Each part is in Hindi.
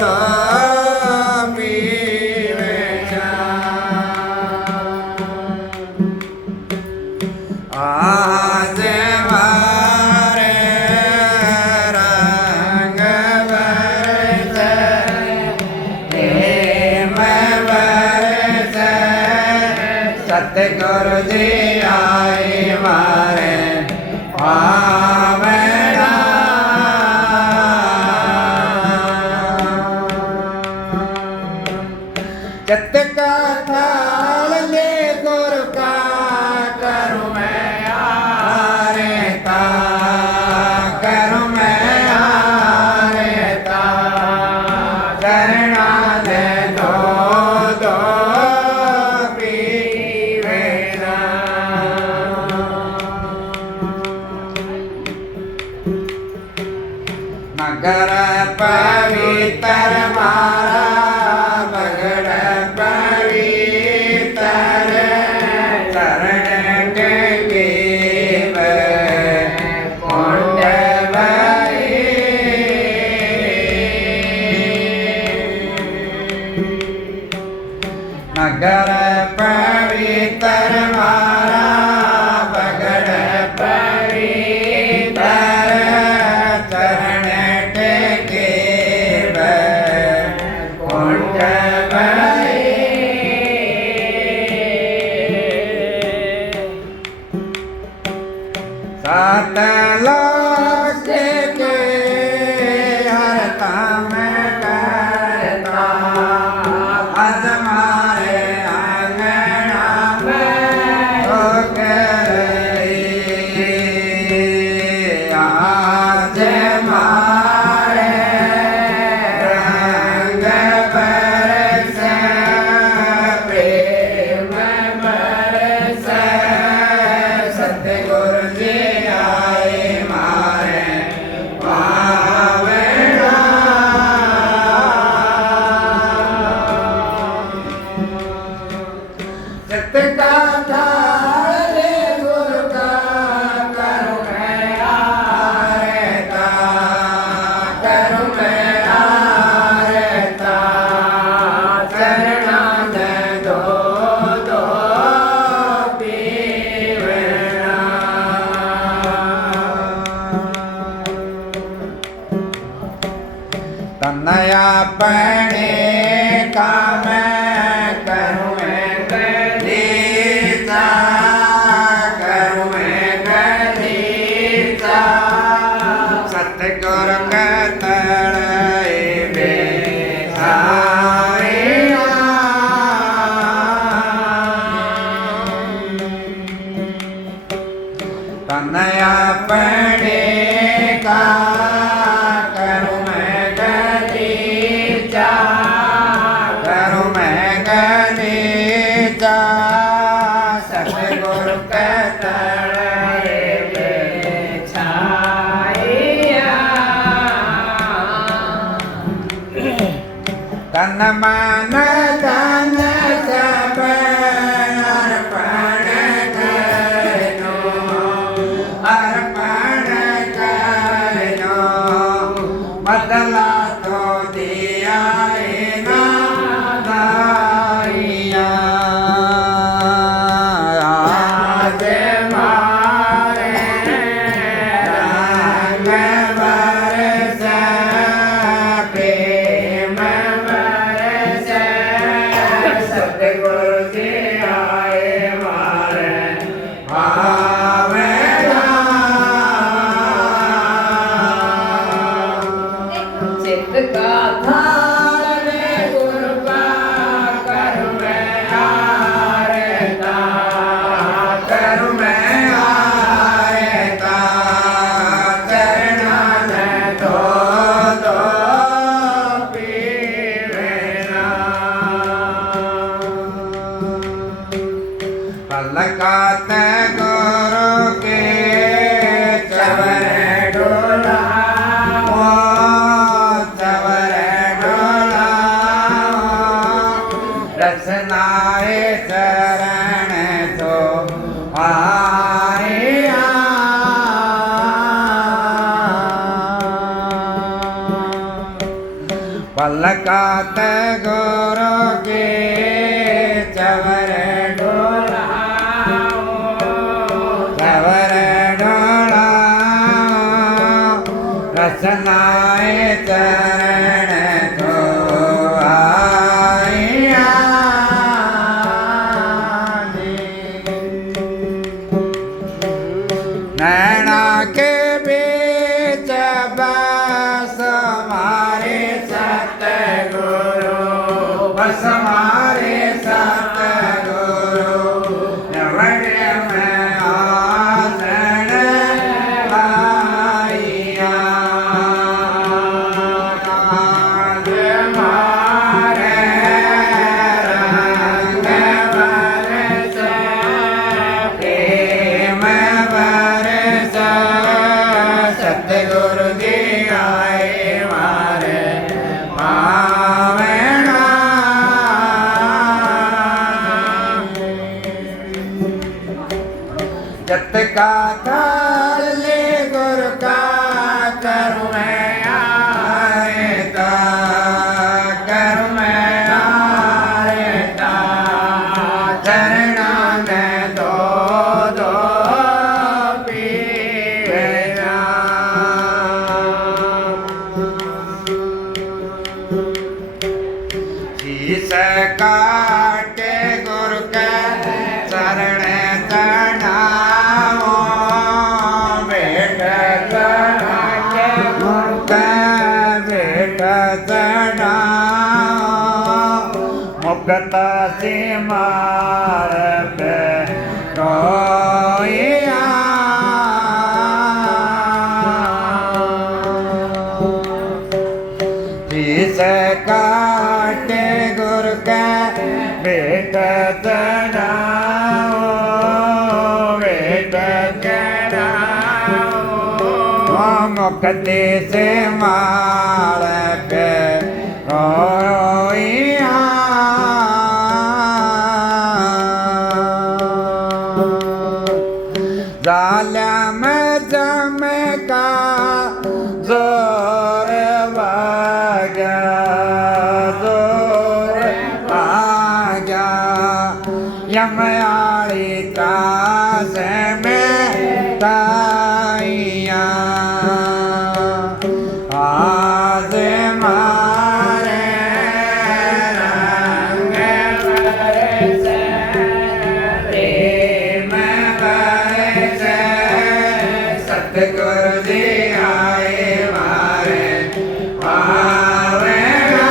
दो पीवे आज मारे रंग बरसे प्रेम बरसे सतगुरु जी आए मारे आवेरा चित्त का थाल ले गुरु का करूँ मैं आरेता करूँ मैं आरेता करना दे दो दो पीवेना मगर पवित्र मारा मगर पवित्र चरण के कुंड मगर पवित्र मारा मगर पवित्र चरण के कुंड सात लाख के हरता में करता आज मारे आंगना में हो गई आज मारे रंग बरसे प्रेम बरसे सतगुरु जी आए मारे पावेड़ा चित्त का थाल ले गुरु का करूँ मैं आरेता करूँ मैं आरेता चरणा दे दो दो पीवेना तनया पणे का मैं करूँ मैं गलीचा करूँ मैं गलीचा सतगुरु का तड़े बेसारिया तनया पणे का करूँ मैं गलीचा करूँ मैं गलीचा सतगुरु का तड़े बेछाइया तन मन धन सब अर्पण करो अर्पण करो बदला तो दिया ना दाइया आज मारे रंग बरसे प्रेम बरसे सतगुरु जी आए मारे आवेड़ा चित्त का थाल ले गुरु का करूँ मैं आरेता करूँ मैं आरेता चरणा दे दो दो पीवेना पलकात गुरु के चवर डोला ओ चवर डोला मुलाकात गुरु के चवर ढोलाओ चवर ढोलाओ रसनाए चरण को आया नैना के बीच बस हमारे सतगुरु बस हमारे सतगुरु नवड़ में आसन लाइया काज मारे रंग बरस प्रेम बरस सतगुरु जी आए मारे पावना जत का थाल ले गुरु का करूँ मैं आए ता करूँ मैं आए ता चरणों में दो पीना शीस काटे गुरु के चरण चढ़ाओ बेट चढ़ाके गुरु के बेट चढ़ाओ मुक्त से मार पे रोइया शीस काटे गुरु के बेट चढ़ाओ बेट चढ़ाओ मुक्ति से मार पे रोइया जालम चमका जोर बाजा जोर बाजा यमयाली त्रास में ताइया आज मारे रंग बरस प्रेम बरस सतगुरु जी आए मारे पावना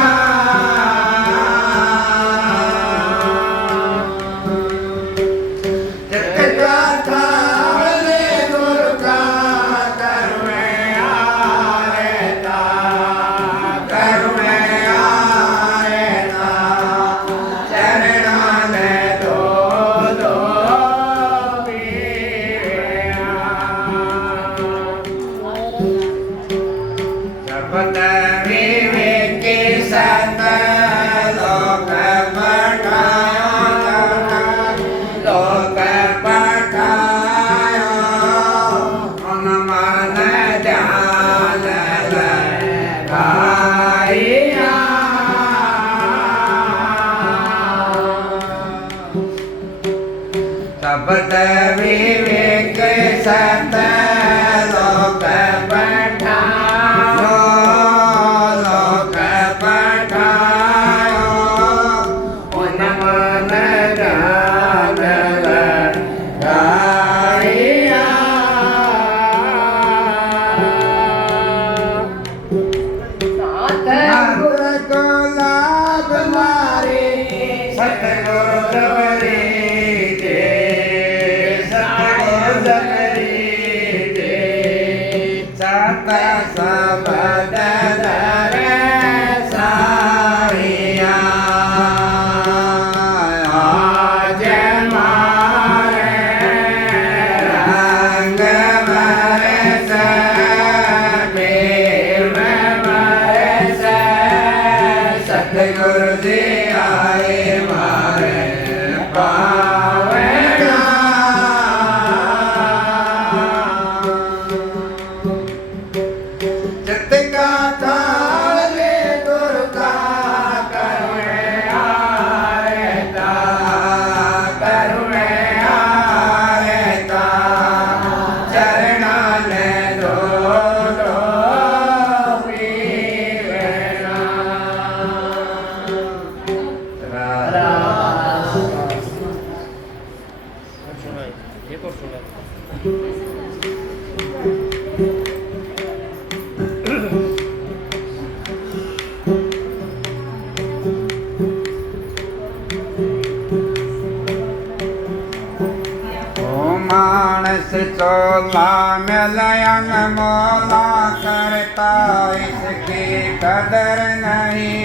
जत का थाल ले गुरु का करूँ मैं आए ता करूँ मैं आए ता चरणों में दो पीना शपथ विवेक सत लोक पठायो लोक पठायो मन मन ध्यान लगाइया शपथ विवेक सत लोक पठायो लोक पठायो मन मन ध्यान लगाइया सतगुरु को लाभ मारे सतगुरु जबरी दे सतगुरु जबरी दे सत सबद धर सारिया आज मारे रंग बरस प्रेम बरस सतगुरु जी आए मारे पावना जत का थाल ले गुरु का सोला मिलयन मोला करता इसकी कदर नहीं।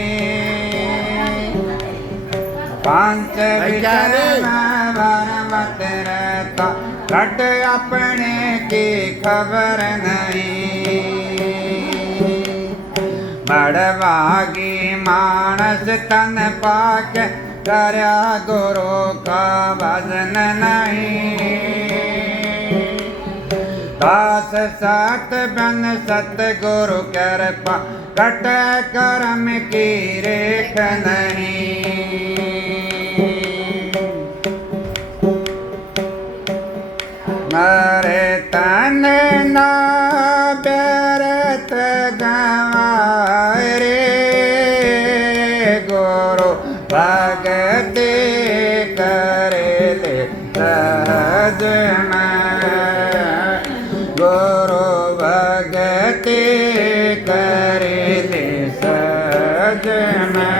पांच विचार में भरमत रहता घट अपने की खबर नहीं। बड़वागी मानस तन पाक करया गुरु का भजन नहीं। दास सत बन सतगुरु कृपा कट कर्म की रेख नहीं। मरे तन ना व्यर्थ गवाए रे गुरु भगति करे ले सहज में। गुरु भगति करे ले सहज में।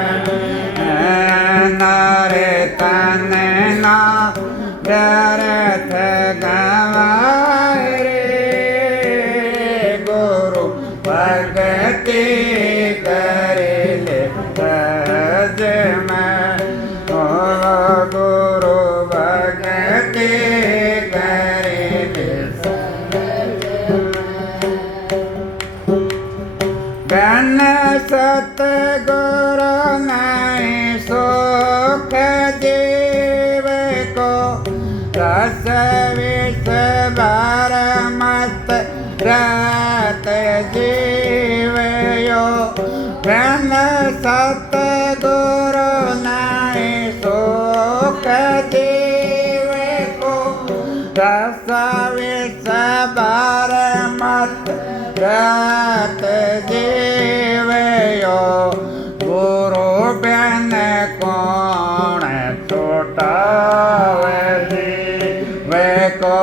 नारे तन ना व्यर्थ गवाए रे गुरु भगति करे ले सहज में। ओ गुरु भगति करे ले सहज बन सतगुरु नहीं सुख जीव को रस विष भर मत रत जीव यो। बन सतगुरु नहीं सुख जीव को रस विष भर मत रत जीव यो। गुरु बिन कौन छुटावे जीव को।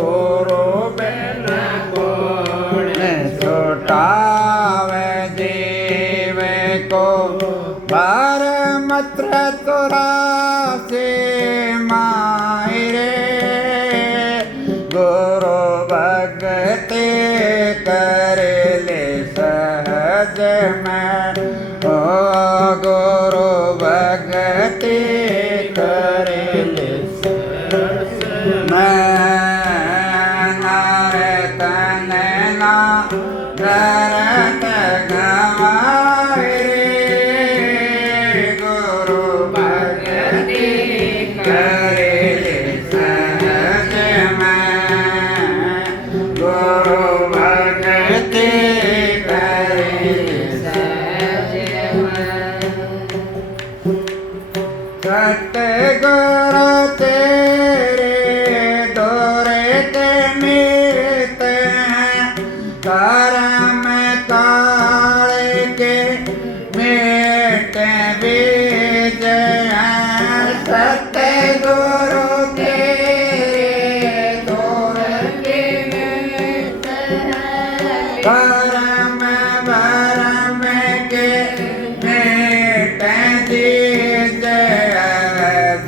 गुरु बिन कौन छुटावे जीव को। बार मत्र तुरा से माय रे गुरु भगति करे ले सहज में। ओ गुरु भगति करे ले सहज में। नारे तन ना व्यर्थ गवाए रे गुरु भगति करे ले सहज में। गुरु भगति करे ले सहज में। सतगुरु तेरे दौरे ते मिलते हैं। कर्म काल के मिटे बीज हैं। सतगुरु तेरे दौरे ते मिलते हैं। कर्म भरम के मिटे बीज हैं।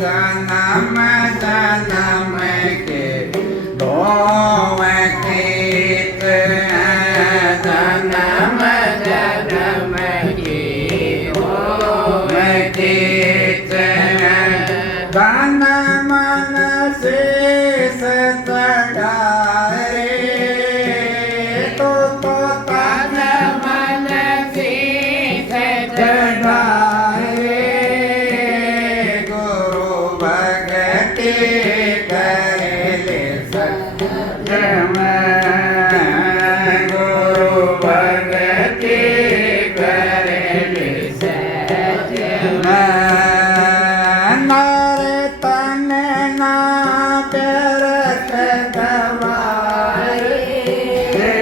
जन्म जन्म के दोव कीत हैं। जन्म जन्म के दोव कीत हैं। तन मन शेष चढ़ाए तो तन मन शेष चढ़ाए। गुरु भगति करे ले सहज में। गुरु भगति करे ले सहज में। नारे तन ना व्यर्थ गवाए रे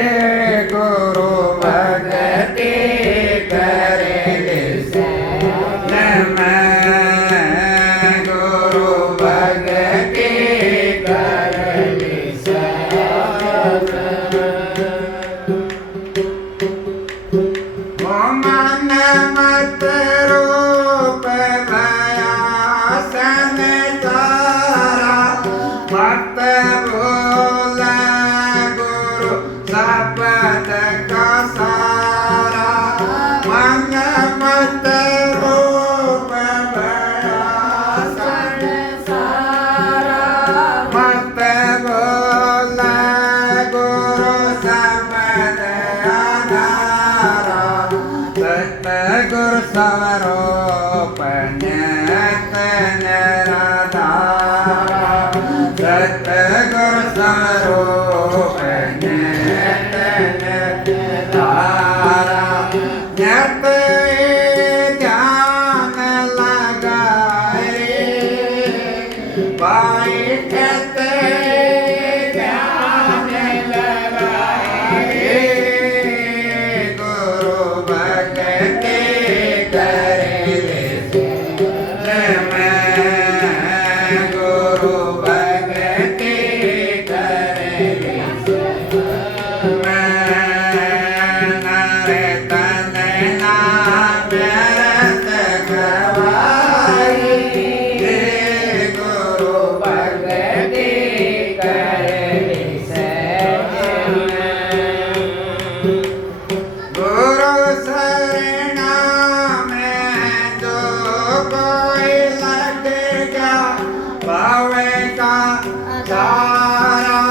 गुरु भगति करे ले सहज में। गुरु भगति करे ले सहज में। मन मत रूप भया सन तारा मत भोला रूप भया संसारा मत बोल गुरु शब्द आधारा सतगुरु स्वरूप नित निराधारा सतगुरु स्वरूप नित निराधारा नित ध्यान लगाए बैठते ध्यान लगाए गुरु भक्ति करे गुरु भक्ति करे नरे तन नाम रत गवाई गुरु भक्ति करे गुरु शरण में जो कोई लग गया पावे का सारा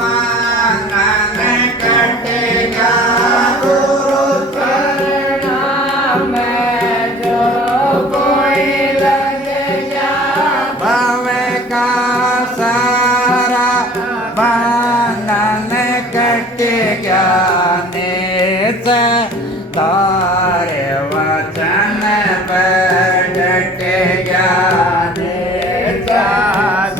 बंधन कटेगा गुरु शरण में जो कोई लग जा पावे का सारा बंधन कटेगा नित तारे वचन पर डटेगा नित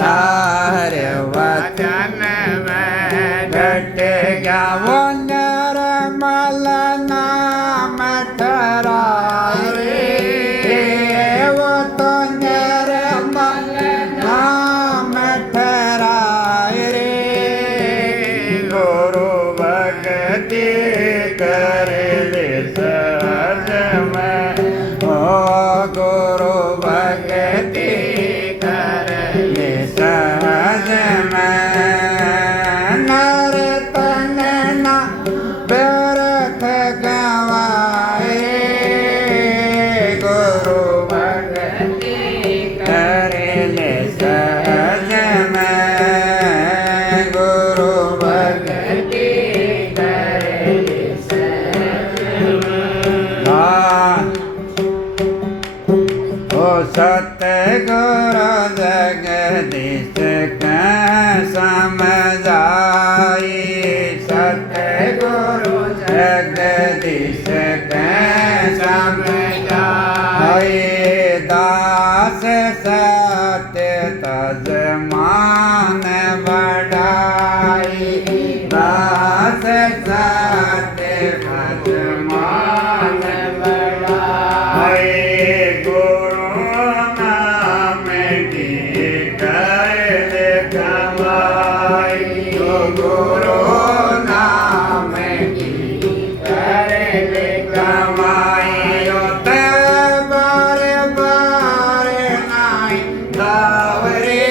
तारे वचन में डटेगा वो निर्मल नाम ठहराए वो तो निर्मल नाम ठहराए रे गुरु भक्ति करे ले सहज में ओ गुरु भक्ति करे ले सहज में नर तन ना व्यर्थ गवाए गुरु भक्ति करे ले सहज में गुरु भक्ति करे ले सहज में ओ सतगुरु जगदीश का समझाई सतगुरु जगदीश का समझाई दास सत्य तज मान बढ़ाई दास सत्य तज मान बढ़ाई गुरु नाम की कर कमाई गुरु नाम की कर कमाई बार बार नाई दावरे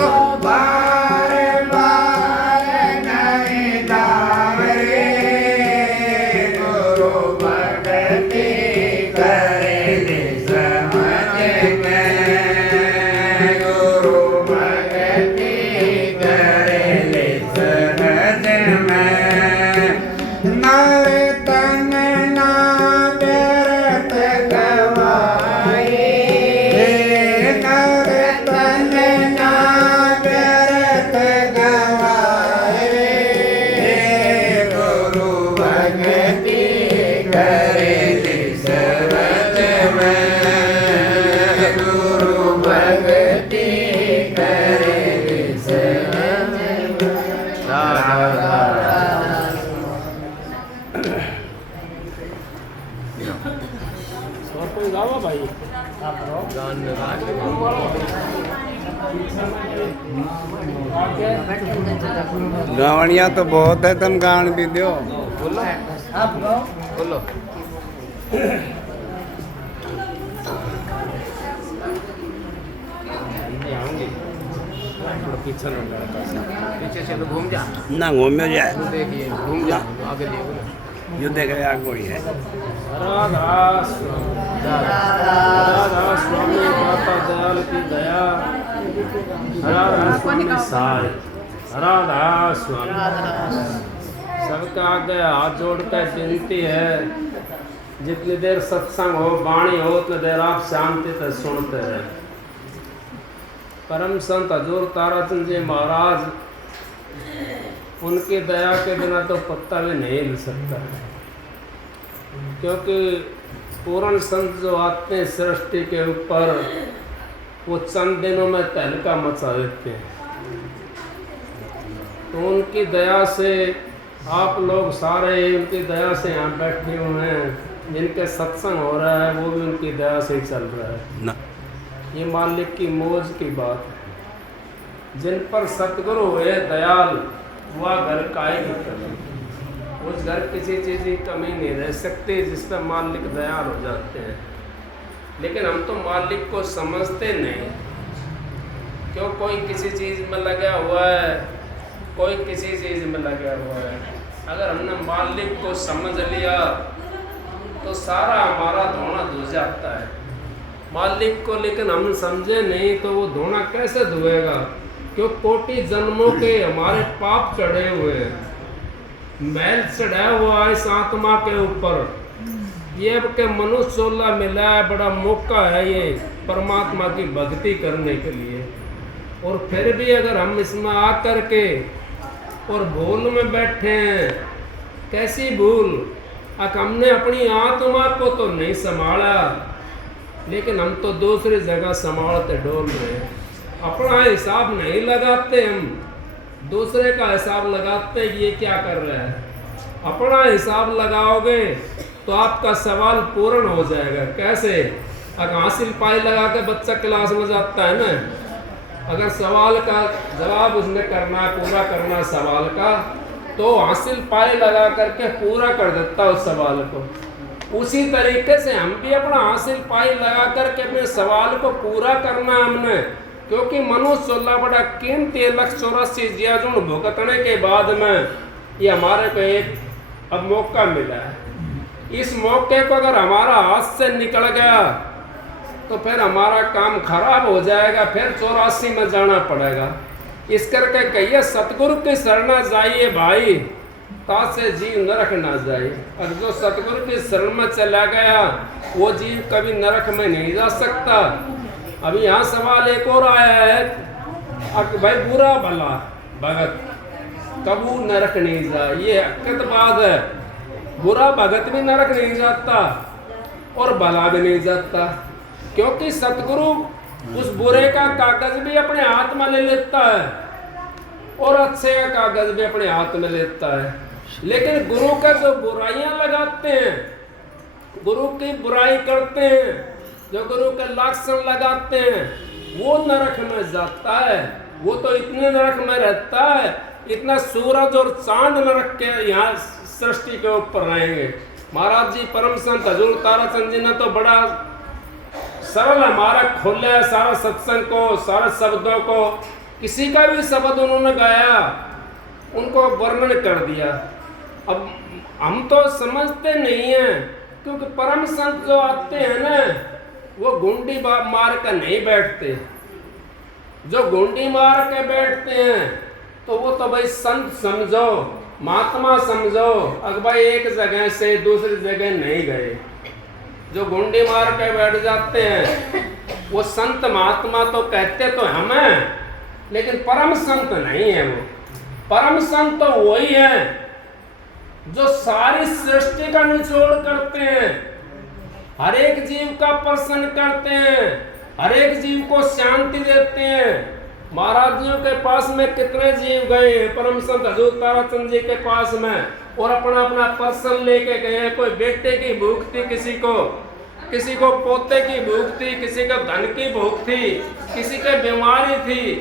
तो बार बार नहीं दावरे गुरु भक्ति करे ले समझ में गुरु भक्ति करे ले सहज में नर तन ना व्यर्थ गवाए नर तन ना व्यर्थ गवाए गुरु भक्ति करे ले सहज में गुरु भक्ति करे ले सहज गावणिया तो बहुत है, तुम गान भी दो। बोलो पीछे से तो घूम जा ना घूम जाए। देखिए घूम जा आगे देखो युद्ध का आग वही है। राधा स्वामी राधा स्वामी माता दयाल की दया, राधा स्वामी साय, राधा स्वामी। सबका आगे हाथ जोड़कर विनती है, जितनी देर सत्संग हो, वाणी हो, उतनी देर आप शांति से सुनते रहे। परम संत हजूर ताराचंद जी महाराज, उनकी दया के बिना तो पत्ता भी नहीं हिल सकता, क्योंकि पूर्ण संत जो आते हैं सृष्टि के ऊपर, वो चंद दिनों में तहलका मचा देते हैं। तो उनकी दया से आप लोग सारे उनकी दया से यहाँ बैठे हुए हैं, जिनके सत्संग हो रहा है वो भी उनकी दया से ही चल रहा है ना। ये मालिक की मौज की बात है। जिन पर सतगुरु हुए दयाल, वह घर काहे की कमी, उस घर किसी चीज़ की कमी नहीं रह सकती जिस पर मालिक दयाल हो जाते हैं। लेकिन हम तो मालिक को समझते नहीं, क्यों? कोई किसी चीज़ में लगा हुआ है, कोई किसी चीज़ में लगा हुआ है। अगर हमने मालिक को समझ लिया तो सारा हमारा धोना धो जाता है। मालिक को लेकिन हम समझे नहीं तो वो धोना कैसे धोएगा? क्यों? कोटि जन्मों के हमारे पाप चढ़े हुए हैं, मैल चढ़ा हुआ है इस आत्मा के ऊपर। ये अब के मनुष्य चोला मिला है, बड़ा मौका है ये परमात्मा की भक्ति करने के लिए। और फिर भी अगर हम इसमें आकर के और भूल में बैठे हैं, कैसी भूल? अब हमने अपनी आत्मा को तो नहीं संभाला, लेकिन हम तो दूसरी जगह संभालते डोल रहे हैं। अपना हिसाब नहीं लगाते, हम दूसरे का हिसाब लगाते ये क्या कर रहा है। अपना हिसाब लगाओगे तो आपका सवाल पूर्ण हो जाएगा। कैसे? अगर हासिल पाई लगा के बच्चा क्लास में जाता है ना, अगर सवाल का जवाब उसने करना, पूरा करना सवाल का, तो हासिल पाई लगा करके पूरा कर देता उस सवाल को। उसी तरीके से हम भी अपना हासिल पाई लगा करके अपने सवाल को पूरा करना हमने, क्योंकि मनुष्य सोलह बड़ा कीमती 184 जियाजुन भुगतने के बाद में ये हमारे को एक अब मौका मिला है। इस मौके को अगर हमारा हाथ से निकल गया तो फिर हमारा काम खराब हो जाएगा, फिर 84 में जाना पड़ेगा। इस करके कहिए सतगुरु की शरण जाइए भाई, तासे जीव नरक ना जाए। और जो सतगुरु की शरण में चला गया वो जीव कभी नरक में नहीं जा सकता। अभी यहाँ सवाल एक और आया है कि भाई बुरा भला भगत कबू नरक नहीं जाए, ये हकीकत बात है। बुरा भगत भी नरक नहीं जाता और भला भी नहीं जाता, क्योंकि सतगुरु उस बुरे का कागज भी अपने हाथ में ले लेता है और अच्छे का कागज भी अपने हाथ में लेता है। लेकिन गुरु का जो बुराइयां लगाते हैं, गुरु की बुराई करते हैं, जो गुरु के लक्षण लगाते हैं, वो नरक में जाता है। वो तो इतने नरक में रहता है, इतना सूरज और चांद नरक के यहाँ सृष्टि के ऊपर रहेंगे। महाराज जी परम संत हजूर ताराचंद जी ने तो बड़ा सरल हमारा खोले सारा सत्संग को, सारे शब्दों को। किसी का भी शब्द उन्होंने गाया, उनको वर्णन कर दिया। अब हम तो समझते नहीं हैं, क्योंकि परम संत जो आते हैं ना, वो गुंडी मार कर नहीं बैठते। जो गुंडी मार के बैठते हैं तो वो तो भाई संत समझो, महात्मा समझो, अगर भाई एक जगह से दूसरी जगह नहीं गए। जो गुंडी मार के बैठ जाते हैं वो संत महात्मा तो कहते तो हमें, लेकिन परम संत नहीं है। वो परम संत तो वही है जो सारी सृष्टि का निचोड़ करते हैं, हर एक जीव का प्रसन्न करते हैं, हर एक जीव को शांति देते हैं। महाराज जी के पास में कितने जीव गए हैं, परम संत हजूर ताराचंद जी के पास में, और अपना अपना पर्सन लेके गए हैं। कोई बेटे की भूख थी, किसी को पोते की भूख थी, किसी को धन की भूख थी, किसी के बीमारी थी।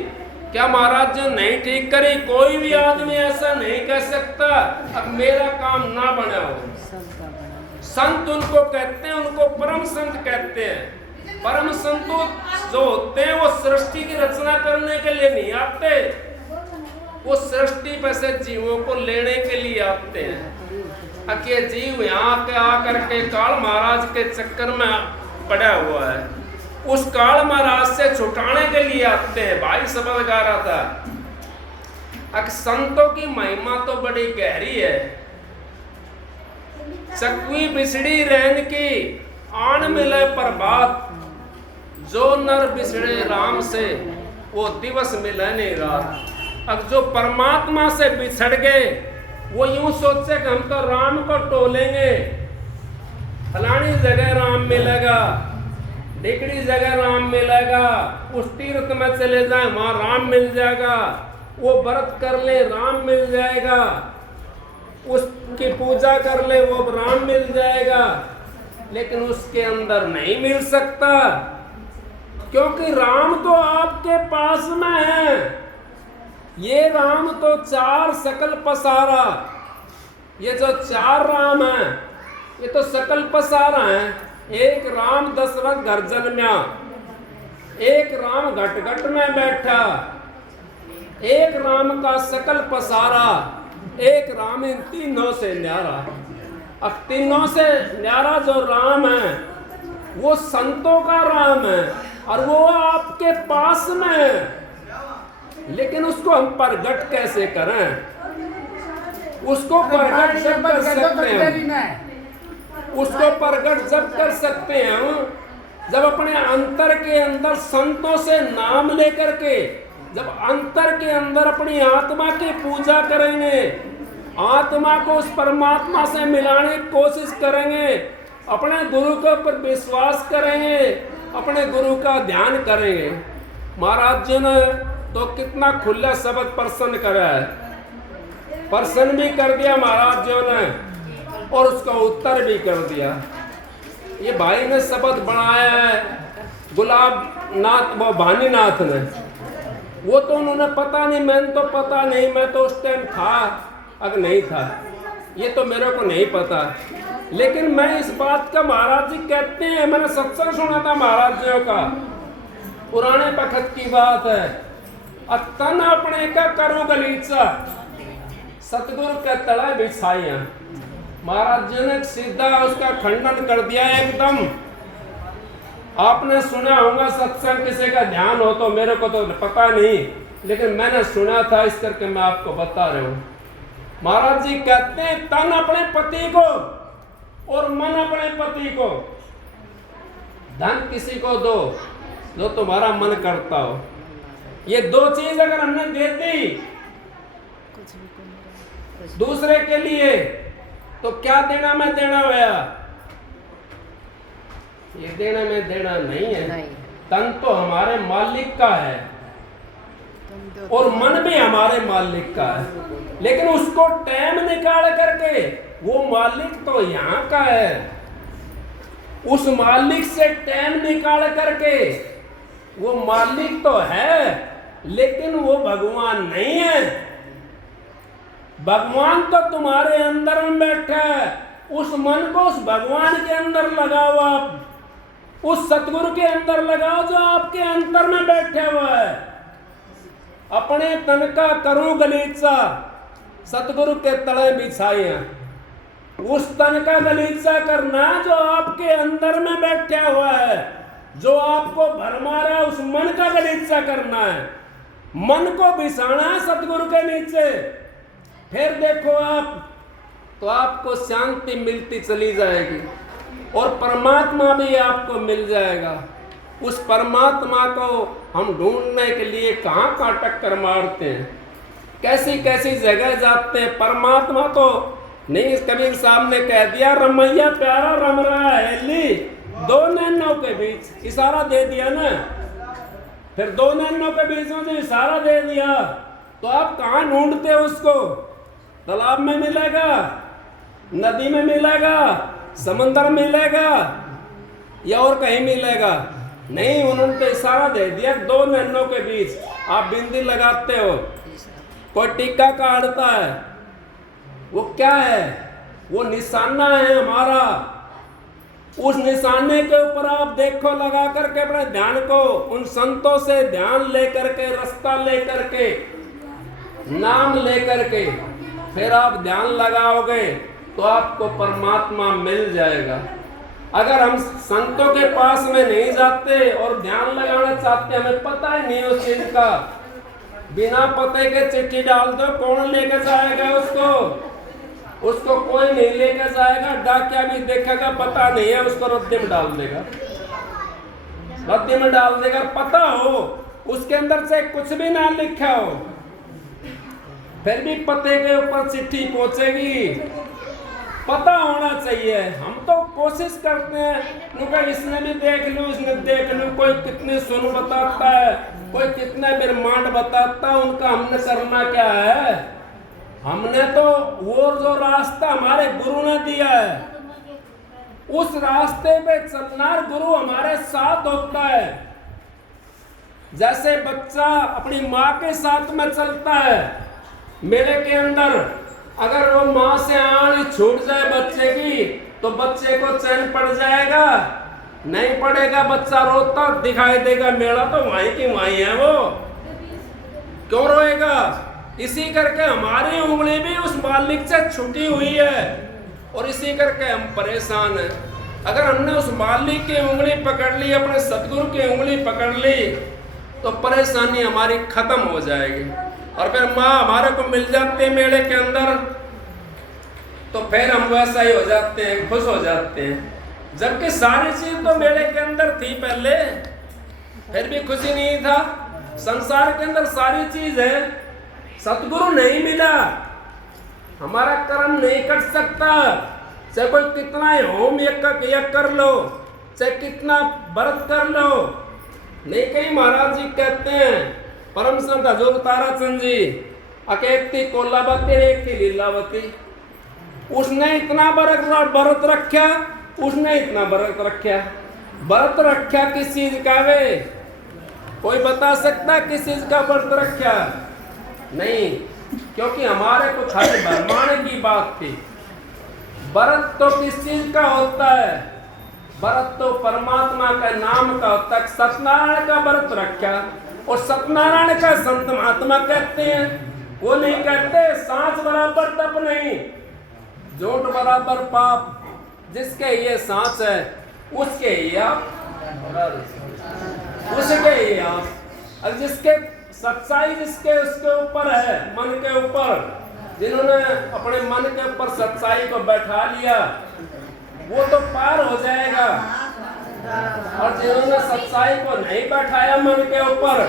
क्या महाराज जी नहीं ठीक करी? कोई भी आदमी ऐसा नहीं कह सकता अब मेरा काम ना बना हो। संत उनको कहते हैं, उनको परम संत कहते हैं। परम संत जो होते हैं वो सृष्टि की रचना करने के लिए नहीं आते, वो सृष्टि पे से जीवों को लेने के लिए आते हैं। अके जीव यहाँ के आकर के काल महाराज के चक्कर में पड़ा हुआ है, उस काल महाराज से छुटाने के लिए आते हैं। भाई शब्द गा रहा था, अक संतों की महिमा तो बड़ी गहरी है। चकवी बिछड़ी रहन की आन मिले प्रभात, जो नर बिछड़े राम से वो दिवस मिले नहीं रात। अब जो परमात्मा से बिछड़ गए वो यूं सोचे कि हम तो राम को टोलेंगे, फलानी जगह राम मिलेगा, ढिकड़ी जगह राम मिलेगा, उस तीर्थ में चले जाए वहां राम मिल जाएगा, वो व्रत कर ले राम मिल जाएगा, उसकी पूजा कर ले वो राम मिल जाएगा। लेकिन उसके अंदर नहीं मिल सकता, क्योंकि राम तो आपके पास में है। ये राम तो चार सकल पसारा, ये जो चार राम है ये तो सकल पसारा है। एक राम दशरथ घर जन्म्या, एक राम घट घट में बैठा, एक राम का सकल पसारा, एक राम इन तीनों से न्यारा। अब तीनों से न्यारा जो राम है वो संतों का राम है और वो आपके पास में है। लेकिन उसको हम प्रगट कैसे करें? उसको प्रगट जब कर सकते हैं, उसको प्रगट जब कर सकते हैं जब अपने अंतर के अंदर संतों से नाम लेकर के, जब अंतर के अंदर अपनी आत्मा की पूजा करेंगे, आत्मा को उस परमात्मा से मिलाने की कोशिश करेंगे, अपने गुरु के ऊपर विश्वास करेंगे, अपने गुरु का ध्यान करेंगे। महाराज जी ने तो कितना खुला शब्द प्रसन्न करा है, प्रसन्न भी कर दिया महाराज जी ने और उसका उत्तर भी कर दिया। ये भाई ने शब्द बनाया है गुलाब नाथ वो भानीनाथ ने, वो तो उन्होंने पता नहीं, मैंने तो पता नहीं, मैं तो उस टाइम था अगर नहीं था ये तो मेरे को नहीं पता। लेकिन मैं इस बात का महाराज जी कहते हैं, मैंने सत्संग सुना था महाराज जी का, पुराने वक्त की बात है। तन अपने का करो गलीचा, सतगुरु के तले बिछाइया। महाराज जी ने सीधा उसका खंडन कर दिया एकदम। आपने सुना होगा सत्संग, किसी का ध्यान हो तो, मेरे को तो पता नहीं, लेकिन मैंने सुना था, इस करके मैं आपको बता रहा हूँ। महाराज जी कहते हैं तन अपने पति को और मन अपने पति को, धन किसी को दो जो तुम्हारा मन करता हो। ये दो चीज अगर हमने दे दी दूसरे के लिए तो क्या देना में देना हुआ? ये देना में देना नहीं है। तन तो हमारे मालिक का है और मन भी हमारे मालिक का है, लेकिन उसको टाइम निकाल करके, वो मालिक तो यहाँ का है, उस मालिक से टाइम निकाल करके, वो मालिक तो है लेकिन वो भगवान नहीं है। भगवान तो तुम्हारे अंदर में बैठा है, उस मन को उस भगवान के अंदर लगाओ, आप उस सतगुरु के अंदर लगाओ जो आपके अंतर में बैठा हुआ है। अपने तन का करूं गलीचा, सतगुरु के तले बिछाइया। उस तन का गलीचा करना जो आपके अंदर में बैठा हुआ है, जो आपको भरमा रहा है, उस मन का गलीचा करना है। मन को बिछाना है सतगुरु के नीचे, फिर देखो आप तो आपको शांति मिलती चली जाएगी और परमात्मा भी आपको मिल जाएगा। उस परमात्मा को हम ढूंढने के लिए कहाँ कहाँ टक्कर मारते हैं, कैसी कैसी जगह जाते हैं। परमात्मा तो नहीं, कबीर साहब ने कह दिया रमैया प्यारा रम रहा है ली, दो नैनों के बीच इशारा दे दिया ना, फिर दो नैनों के बीच में जो इशारा दे दिया तो आप कहाँ ढूंढते हो उसको? तालाब में मिलेगा, नदी में मिलेगा, समंदर मिलेगा या और कहीं मिलेगा? नहीं, उन्होंने तो इशारा दे दिया दो नैनों के बीच। आप बिंदी लगाते हो, कोई टीका काटता है, वो क्या है? वो निशाना है हमारा। उस निशाने के ऊपर आप देखो लगा करके अपने ध्यान को, उन संतों से ध्यान लेकर के, रास्ता लेकर के, नाम लेकर के, फिर आप ध्यान लगाओगे तो आपको परमात्मा मिल जाएगा। अगर हम संतों के पास में नहीं जाते और ध्यान लगाना चाहते, हमें पता ही नहीं उस चीज का, बिना पते के चिट्ठी डाल दो, कौन लेकर जाएगा उसको? उसको कोई नहीं लेकर जाएगा। डाकिया भी देखेगा, पता नहीं है, उसको रद्दी में डाल देगा, रद्दी में डाल देगा। पता हो उसके अंदर से कुछ भी ना लिखा हो, फिर भी पते के ऊपर चिट्ठी पहुंचेगी। पता होना चाहिए। हम तो कोशिश करते हैं, उनका इसने भी देख लूं, इसने देख लूं, कोई कितने सुन बताता है, कोई कितने ब्रह्मांड बताता है, उनका हमने करना क्या है? हमने तो वो जो रास्ता हमारे गुरु ने दिया है, उस रास्ते पे चलना, गुरु हमारे साथ होता है। जैसे बच्चा अपनी माँ के साथ में चलता है, मेले के अंदर अगर वो माँ से आंख छूट जाए बच्चे की, तो बच्चे को चैन पड़ जाएगा? नहीं पड़ेगा। बच्चा रोता दिखाई देगा, मेला तो वहीं की वहीं है, वो क्यों रोएगा? इसी करके हमारी उंगली भी उस मालिक से छुटी हुई है, और इसी करके हम परेशान हैं। अगर हमने उस मालिक की उंगली पकड़ ली, अपने सतगुरु की उंगली पकड़ ली, तो परेशानी हमारी खत्म हो जाएगी। और फिर माँ हमारे को मिल जाती है मेले के अंदर, तो फिर हम वैसा ही हो जाते हैं, खुश हो जाते हैं। जबकि सारी चीज तो मेले के अंदर थी पहले, फिर भी खुशी नहीं था। संसार के अंदर सारी चीज है, सतगुरु नहीं मिला, हमारा कर्म नहीं कर सकता। चाहे कोई कितना ही होम यज्ञ कर लो, चाहे कितना व्रत कर लो, नहीं। कहीं महाराज जी कहते हैं, परम संत हजूर ताराचंद जी, एक थी कोलावती, एक थी लीलावती। उसने इतना व्रत रखा, उसने इतना व्रत रखा। व्रत रखा किस चीज का? वे कोई बता सकता किस चीज का व्रत रखा? नहीं, क्योंकि हमारे को खाली भरमाने की बात थी। व्रत तो किस चीज का होता है? व्रत तो परमात्मा का नाम का होता है। सत्यनारायण का व्रत रखा, और सत्यनारायण का संत महात्मा कहते हैं, वो नहीं कहते सांस बराबर तप नहीं, झूठ बराबर पाप। जिसके ये सांस है उसके ये आप, उसके ये आप। और जिसके सच्चाई जिसके उसके ऊपर है, मन के ऊपर, जिन्होंने अपने मन के ऊपर सच्चाई को बैठा लिया, वो तो पार हो जाएगा। और जिन्होंने सच्चाई को नहीं बैठाया मन के ऊपर,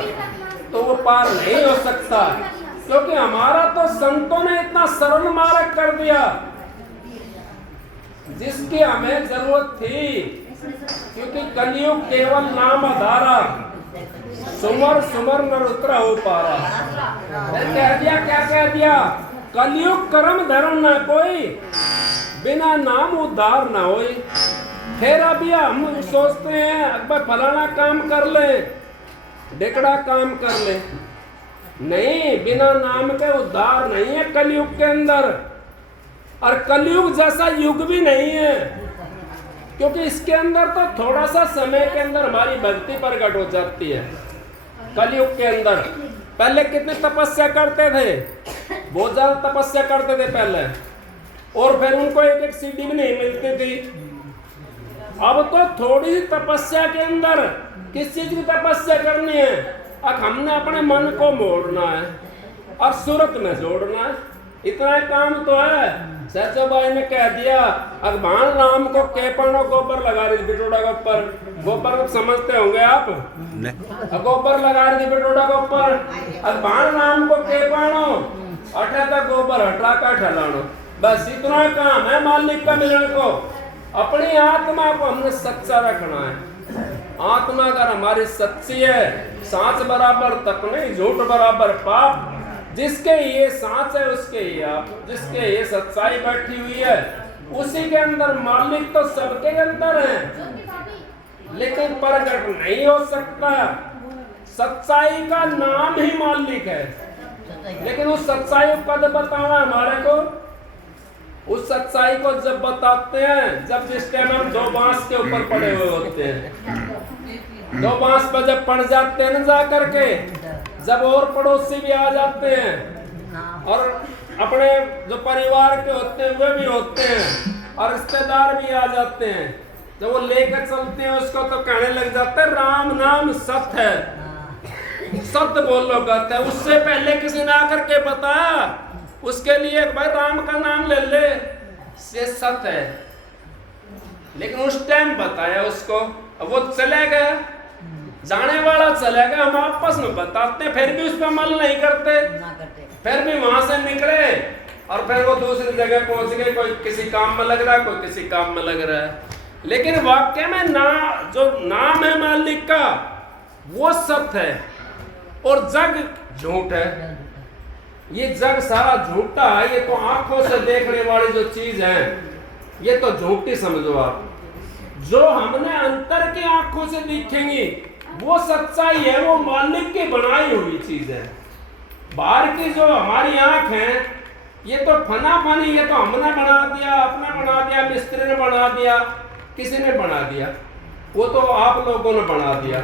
तो वो पार नहीं हो सकता। क्योंकि हमारा तो संतों ने इतना सरल मार्ग कर दिया, जिसकी हमें जरूरत थी। क्योंकि कलयुग केवल नाम आधारा, सुमर सुमर नर उतरा हो पारा। कह दिया, क्या कह दिया? कलयुग कर्म धर्म न कोई, बिना नाम उद्धार न होई। फिर अभी हम सोचते हैं अकबर फलाना काम कर ले, डेकड़ा काम कर ले। नहीं, बिना नाम के उद्धार नहीं है कलयुग के अंदर। और कलयुग जैसा युग भी नहीं है, क्योंकि इसके अंदर तो थोड़ा सा समय के अंदर हमारी भक्ति प्रकट हो जाती है। कलयुग के अंदर पहले कितनी तपस्या करते थे, बहुत ज्यादा तपस्या करते थे पहले, और फिर उनको एक एक सीढ़ी भी नहीं मिलती थी। अब तो थोड़ी सी तपस्या के अंदर किस चीज की तपस्या करनी है? अब हमने अपने मन को मोड़ना है और सूरत में जोड़ना है, इतना काम तो है। सचो भाई ने कह दिया, भगवान राम को केपानो गोबर लगा रही थी बिटोड़ा के ऊपर। गोबर को समझते होंगे आप? गोबर लगा रही थी बिटोड़ा के ऊपर। भगवान राम को केपानो, अठा तक गोबर हटा का ठलानो, बस इतना काम है मालिक का मिलने को। अपनी आत्मा को हमने सच्चा रखना है। आत्मा अगर हमारी सच्ची है, सांस बराबर तप नहीं, झूठ बराबर पाप। जिसके ये सांस है उसके ये आप, जिसके ये सच्चाई बैठी हुई है, उसी के अंदर मालिक तो सबके अंदर है, लेकिन प्रकट नहीं हो सकता। सच्चाई का नाम ही मालिक है, लेकिन उस सच्चाई को कद बताना हमारे को। उस सच्चाई को जब बताते हैं, जब जिस टाइम हम दो बांस के ऊपर पड़े हुए होते हैं, दो बांस पर जब पड़ जाते हैं ना जा करके, जब और पड़ोसी भी आ जाते हैं और अपने जो परिवार के होते हैं वे भी होते हैं और रिश्तेदार भी आ जाते हैं। जब वो लेकर चलते हैं उसको तो कहने लग जाते हैं राम नाम सत्य है, सत्य बोलो कहते हैं। उससे पहले किसी ने आकर के बताया उसके लिए भाई राम का नाम ले ले, ये सत्य है। लेकिन उस टाइम बताया उसको, अब वो चले गए, जाने वाला चले गया। हम आपस में बताते फिर भी उस पर अमल नहीं करते, फिर भी वहां से निकले और फिर वो दूसरी जगह पहुंच गए। कोई किसी काम में लग रहा है, कोई किसी काम में लग रहा है। लेकिन वाक्य में ना जो नाम है मालिक का वो सत्य है और जग झूठ है। ये जग सारा झूठा है। ये तो आंखों से देखने वाली जो चीज है ये तो झूठी समझो आप। जो हमने अंतर की आंखों से देखेंगे वो सच्चाई है, वो मालिक की बनाई हुई चीज है। बाहर की जो हमारी आंख है ये तो फना फनी, ये तो हमने बना दिया, अपने बना दिया, मिस्त्री ने बना दिया, किसी ने बना दिया, वो तो आप लोगों ने बना दिया।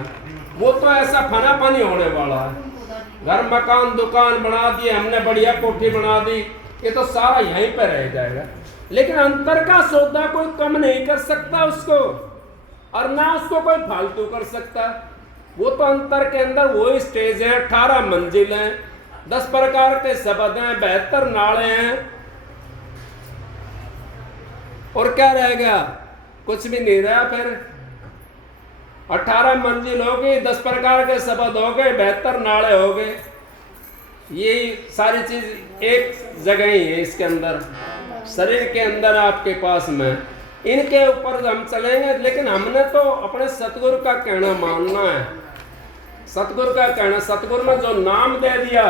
वो तो ऐसा फना फनी होने वाला है। घर मकान दुकान बना दिए हमने, बढ़िया कोठी बना दी, ये तो सारा यहीं पर रह जाएगा। लेकिन अंतर का सौदा कोई कम नहीं कर सकता उसको, और ना उसको कोई फालतू कर सकता। वो तो अंतर के अंदर वो स्टेज है, 18 मंजिल है, 10 प्रकार के शब्द हैं, 72 नाले हैं, और क्या रह गया? कुछ भी नहीं रहा। फिर 18 मंजिल हो गई, 10 प्रकार के शब्द हो गए, 72 नाले हो गए। ये सारी चीज एक जगह ही है इसके अंदर, शरीर के अंदर आपके पास में। इनके ऊपर हम चलेंगे, लेकिन हमने तो अपने सतगुरु का कहना मानना है। सतगुरु का कहना, सतगुरु ने जो नाम दे दिया,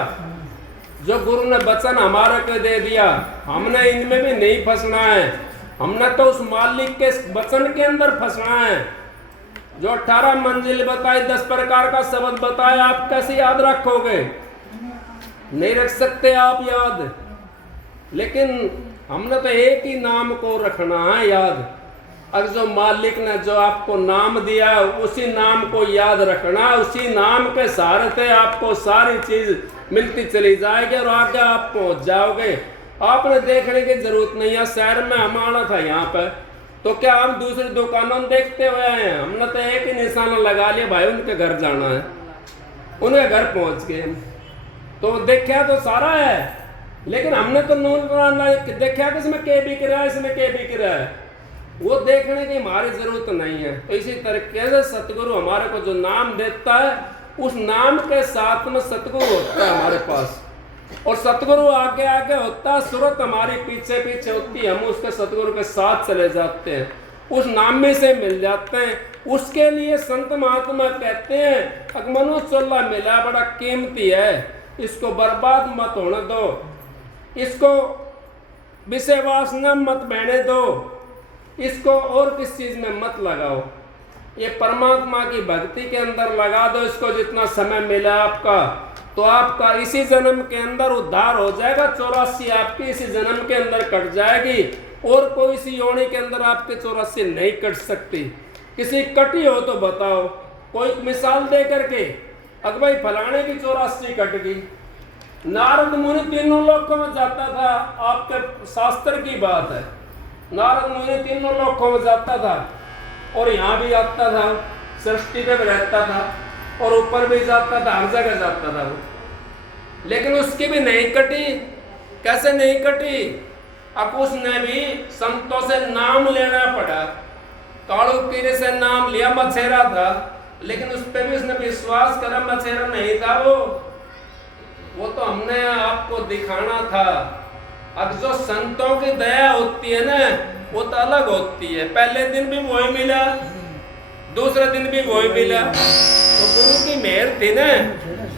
जो गुरु ने वचन हमारे को दे दिया, हमने इनमें भी नहीं फंसना है। हमने तो उस मालिक के वचन के अंदर फंसना है। जो 18 मंजिल बताई, 10 प्रकार का शब्द बताया, आप कैसे याद रखोगे? नहीं रख सकते आप याद। लेकिन हमने तो एक ही नाम को रखना है याद। अब जो मालिक ने जो आपको नाम दिया उसी नाम को याद रखना, उसी नाम के सहारे से आपको सारी चीज मिलती चली जाएगी और आगे आप पहुंच जाओगे। आपने देखने की जरूरत नहीं है। शहर में हम आना था यहाँ पर, तो क्या हम दूसरी दुकानों में देखते हुए हैं? हमने तो एक ही निशाना लगा लिया, भाई उनके घर जाना है, उनके घर पहुंच गए। तो देखा तो सारा है, लेकिन हमने तो नून देखा कि इसमें के बिक रहा है, इसमें के बिक रहा है, वो देखने की हमारी जरूरत नहीं है। तो इसी तरीके से सतगुरु हमारे को जो नाम देता है, उस नाम के साथ में सतगुरु होता है हमारे पास, और सतगुरु आगे आगे होता है, सूरत हमारी पीछे पीछे होती है, हम उसके सतगुरु के साथ चले जाते हैं, उस नाम में से मिल जाते हैं। उसके लिए संत महात्मा कहते हैं कि मनुष्य चोला मिला बड़ा कीमती है, इसको बर्बाद मत होने दो, इसको विषय वासना मत बहने दो, इसको और किस चीज में मत लगाओ, ये परमात्मा की भक्ति के अंदर लगा दो। इसको जितना समय मिला आपका, तो आपका इसी जन्म के अंदर उद्धार हो जाएगा। 84 आपकी इसी जन्म के अंदर कट जाएगी, और कोई सी योनि के अंदर आपके 84 नहीं कट सकती। किसी कटी हो तो बताओ, कोई मिसाल दे करके, अगर भाई फलाने की 84 कट गई। नारद मुनि तीनों लोकों में जाता था, आपके शास्त्र की बात है। नारद मुनि तीनों लोकों में जाता था, और यहाँ भी जाता था, सृष्टि पे भी रहता था, और ऊपर भी जाता था, हर जगह जाता था वो। लेकिन उसकी भी नहीं कटी। कैसे नहीं कटी? अब उसने भी संतों से नाम लेना पड़ा। कालू पीरे से नाम लिया, मछेरा था, लेकिन उस पर भी उसने विश्वास करा, मछेरा नहीं था वो तो हमने आपको दिखाना था। अब जो संतों की दया होती है ना, वो तो अलग होती है। पहले दिन भी वही मिला, दूसरे दिन भी वही मिला, तो गुरु की मेहर थी ना,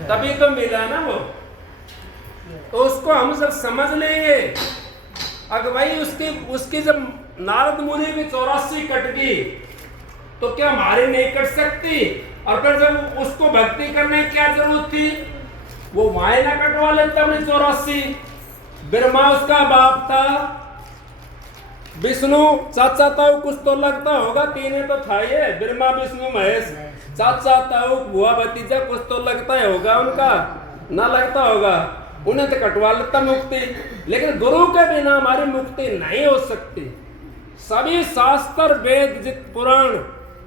तभी तो मिला ना वो। तो उसको हम सब समझ लेंगे। अगर भाई उसकी जब नारद मुनि की 84 कट गई, तो क्या हमारी नहीं कट सकती? और फिर जब उसको भक्ति करने की क्या जरूरत थी? वो वहां ना कटवा लेते अपनी 84। ब्रह्मा उसका बाप था, विष्णु चाचा ताऊ कुछ तो लगता होगा, तीन तो था ये, ब्रह्मा विष्णु महेश, चाचा ताऊ बुआ भतीजा कुछ तो लगता है होगा उनका, ना लगता होगा। उन्हें तो कटवा लेता मुक्ति, लेकिन गुरु के बिना हमारी मुक्ति नहीं हो सकती। सभी शास्त्र वेद जित पुराण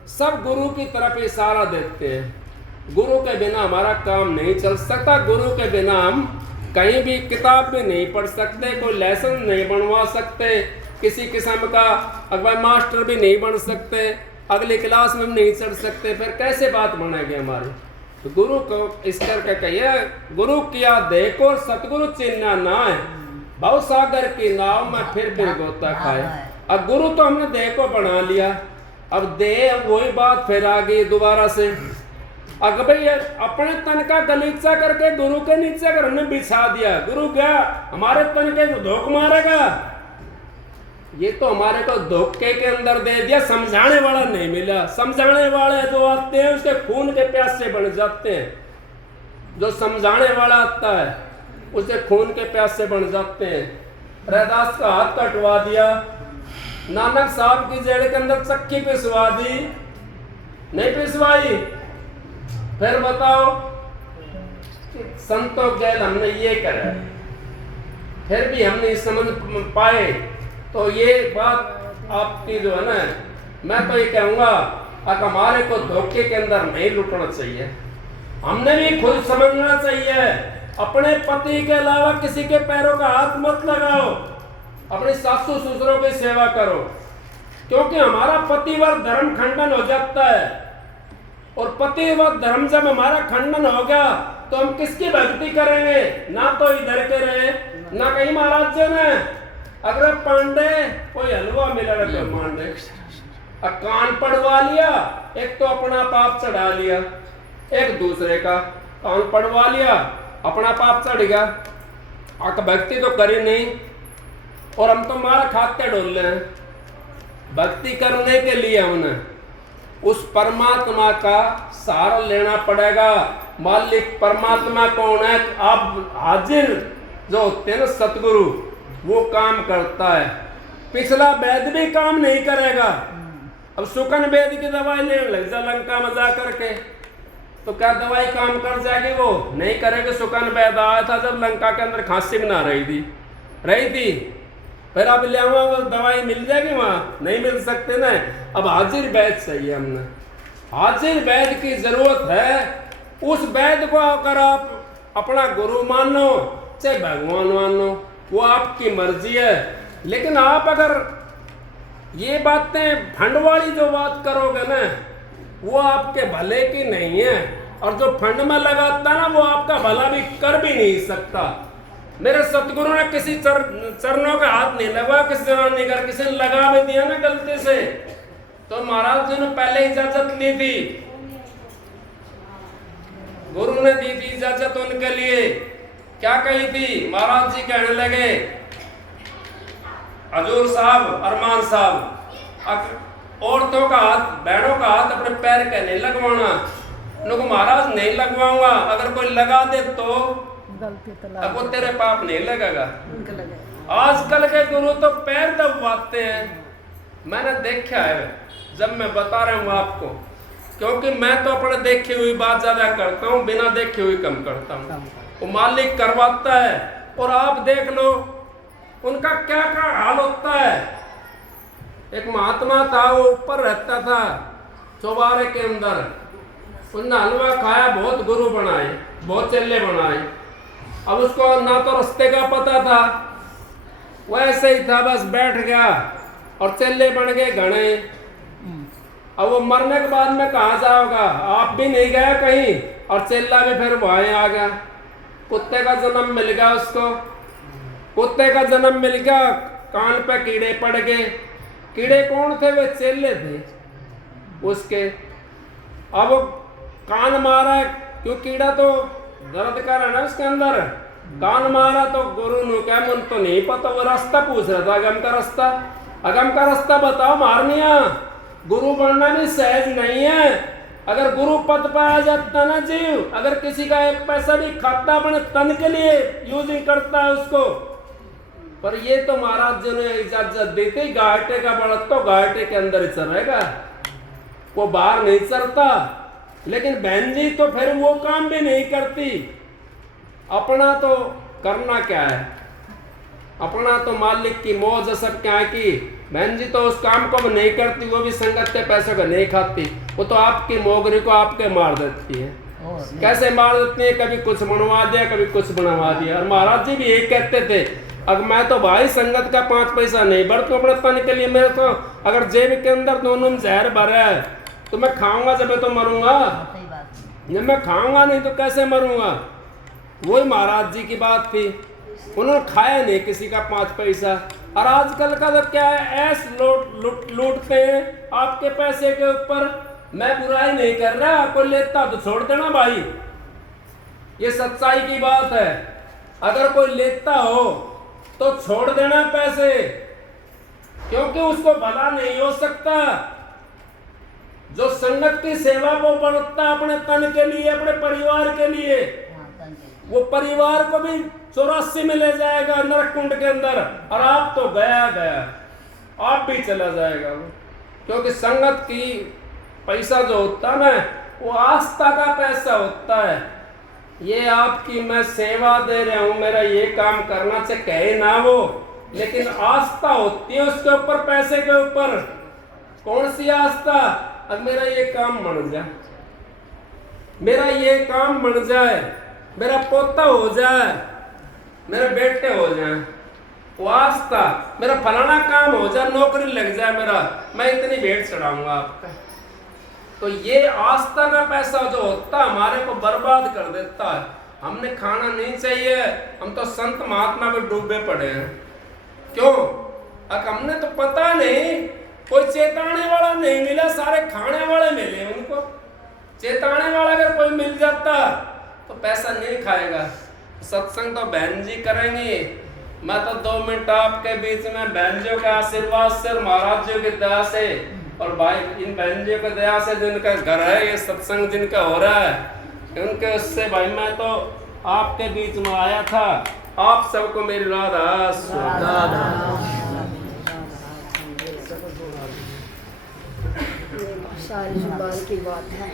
सब गुरु की तरफ इशारा देते हैं। गुरु के बिना हमारा काम नहीं चल सकता। गुरु के बिना हम कहीं भी किताब भी नहीं पढ़ सकते, कोई लेसन नहीं बनवा सकते, किसी किस्म का अगवा मास्टर भी नहीं बन सकते, अगली क्लास में हम नहीं चढ़ सकते, फिर कैसे बात बनेगी हमारी। तो गुरु को इस करके कहिए, गुरु किया देखो सतगुरु चिन्ह ना है, भव सागर की नाव में फिर गोता खाए। अब गुरु तो हमने देह को बना लिया, अब देह वही बात फिर आ गई दोबारा से। अगर भाई अपने तन का गलीचा करके गुरु के नीचे अगर हमने बिछा दिया, गुरु गया हमारे तन के धोख मारेगा, ये तो हमारे को धोखे के अंदर दे दिया। समझाने वाला नहीं मिला। समझाने वाले जो आते हैं उसके खून के प्यासे बन जाते हैं। जो समझाने वाला आता है उसे खून के प्यासे बन जाते हैं। रैदास का हाथ कटवा दिया, नानक साहब की जेल के अंदर चक्की पिसवा दी, नहीं पिसवाई। फिर बताओ, संतों जेल हमने ये करा, फिर भी हम नहीं समझ पाए। तो ये बात आपकी जो है ना, मैं तो ये कहूँगा अब हमारे को धोखे के अंदर नहीं लुटना चाहिए। हमने भी खुद समझना चाहिए। अपने पति के अलावा किसी के पैरों का हाथ मत लगाओ, अपने सासू ससुरों की सेवा करो, क्योंकि हमारा पतिव्रत धर्म खंडन हो जाता है। और पतिव्रत धर्म जब हमारा खंडन हो गया तो हम किसकी भक्ति करेंगे? ना तो इधर के रहे, ना कहीं महाराज जी ने अगर पांडे कोई हलवा मिला रहे पांडे कान पड़वा लिया, एक तो अपना पाप चढ़ा लिया, एक दूसरे का कान पड़वा लिया, अपना पाप चढ़ गया। आक भक्ति तो करी नहीं और हम तो मारा खाते डोल रहे हैं। भक्ति करने के लिए हमने उस परमात्मा का सहारा लेना पड़ेगा। मालिक परमात्मा कौन है? आप हाजिर जो होते हैं ना सतगुरु, वो काम करता है। पिछला वैद भी काम नहीं करेगा। अब सुकन वैद की दवाई लेने लग जा लंका में जा करके, तो क्या दवाई काम कर जाएगी? वो नहीं करेगी। सुकन वैद आया था जब लंका के अंदर खांसी बना रही थी, फिर अब ले वो दवाई मिल जाएगी वहाँ? नहीं मिल सकते ना। अब हाजिर वैद चाहिए हमने, हाजिर वैद की जरूरत है। उस वैद को अगर आप अपना गुरु मानो चाहे भगवान मानो, वो आपकी मर्जी है। लेकिन आप अगर ये बातें फंड वाली जो बात करोगे ना, वो आपके भले की नहीं है। और जो फंड में लगाता है ना, वो आपका भला भी कर भी नहीं सकता। मेरे सतगुरु ने किसी चरणों का हाथ नहीं लगा, किसी जनानी का, किसी ने लगा भी दिया ना गलती से, तो महाराज जी ने पहले इजाजत ली थी, गुरु ने दी थी इजाजत उनके लिए। क्या कही थी? महाराज जी कहने लगे, हजूर साहब, अरमान साहब, औरतों का हाथ, बहनों का हाथ अपने पैर के नहीं लगवाना। उनको महाराज नहीं लगवाऊंगा, अगर कोई लगा दे तो अब वो तेरे पाप नहीं लगेगा। आजकल के गुरु तो पैर दबवाते हैं। मैंने देखा है, जब मैं बता रहा हूँ आपको, क्योंकि मैं तो अपने देखी हुई बात ज्यादा करता हूँ, बिना देखे हुई कम करता हूँ। वो मालिक करवाता है। और आप देख लो उनका क्या क्या हाल होता है। एक महात्मा था, वो ऊपर रहता था चौबारे के अंदर, उसने हलवा खाया, बहुत गुरु बनाए, बहुत चेले बनाए। अब उसको ना तो रास्ते का पता था, वैसे ही था, बस बैठ गया और चेले बन गए घने। अब वो मरने के बाद में कहाँ जाओगा? आप भी नहीं गया कहीं और चेला भी फिर वहीं आ गया। कुत्ते का जन्म मिल गया उसको, कुत्ते का जन्म मिल गया, कान पे कीड़े पड़ गए। कीड़े कौन थे? वे चेले थे उसके। अब वो कान मारा, क्यों कीड़ा तो दर्द कर रहा है ना उसके अंदर, कान मारा तो गुरु ने क्या, मन तो नहीं पता, वो रास्ता पूछ रहा था, अगम का रास्ता बताओ मारनिया। गुरु बनना भी सहज नहीं है। अगर गुरु पद पाया जाता ना जीव, अगर किसी का एक पैसा भी खाता अपने तन के लिए यूजिंग करता है उसको, पर ये तो महाराज जी ने इजाजत दी थी, घाटे का बड़क तो घाटे के अंदर ही चलेगा, वो बाहर नहीं चलता। लेकिन बहन जी तो फिर वो काम भी नहीं करती, अपना तो करना क्या है? अपना तो मालिक की मौज सब क्या है कि बहन जी तो उस काम को नहीं करती, वो भी संगत के पैसों को नहीं खाती, वो तो आपकी मोगरी को आपके मार देती है। कैसे मार देती है? कभी कुछ बनवा दिया, कभी कुछ बनवा दिया। और महाराज जी भी यही कहते थे, अब मैं तो भाई संगत का 5 पैसा नहीं बरतूं अपने तन के लिए। मेरे तो अगर जेब के अंदर दोनों जहर भरा है तो मैं खाऊंगा जब तो मरूंगा, जब मैं खाऊंगा नहीं तो कैसे मरूंगा? वही महाराज जी की बात थी, उन्होंने खाया नहीं किसी का 5 पैसा। और आजकल का तो क्या है, ऐस लूटते हैं आपके पैसे के ऊपर। मैं बुराई नहीं कर रहा, कोई लेता तो छोड़ देना भाई, ये सच्चाई की बात है। अगर कोई लेता हो तो छोड़ देना पैसे, क्योंकि उसको भला नहीं हो सकता। जो संगत की सेवा वो बरतता अपने तन के लिए, अपने परिवार के लिए, वो परिवार को भी 84 में ले जाएगा नरक कुंड के अंदर। और आप तो गया गया, आप भी चला जाएगा वो। क्योंकि संगत की पैसा जो होता है ना, वो आस्था का पैसा होता है। ये आपकी मैं सेवा दे रहा हूँ, मेरा ये काम करना चाहिए कहे ना वो, लेकिन आस्था होती है उसके ऊपर, पैसे के ऊपर। कौन सी आस्था? अब मेरा ये काम बन जाए, मेरा ये काम बन जाए, मेरा पोता हो जाए, मेरे बेटे हो जाए, वो आस्था। मेरा फलाना काम हो जाए, नौकरी लग जाए मेरा, मैं इतनी भेंट चढ़ाऊंगा आपका। तो ये आस्था का पैसा जो होता है हमारे को बर्बाद कर देता है। हमने खाना नहीं चाहिए, हम तो संत महात्मा में डूबे पड़े हैं। क्यों? अब हमने तो पता नहीं, कोई चेताने वाला नहीं मिला, सारे खाने वाले मिले उनको। चेताने वाला अगर कोई मिल जाता तो पैसा नहीं खाएगा। सत्संग तो बहन जी करेंगी, मैं तो 2 मिनट आपके बीच में बहन जी के आशीर्वाद से, महाराज जी की दया से, और भाई इन बहन जी की दया से जिनका घर है, ये सत्संग जिनका हो रहा है, उनके उससे भाई मैं तो आपके बीच में आया था। आप सबको मेरी राधा सारी जुबान की बात है।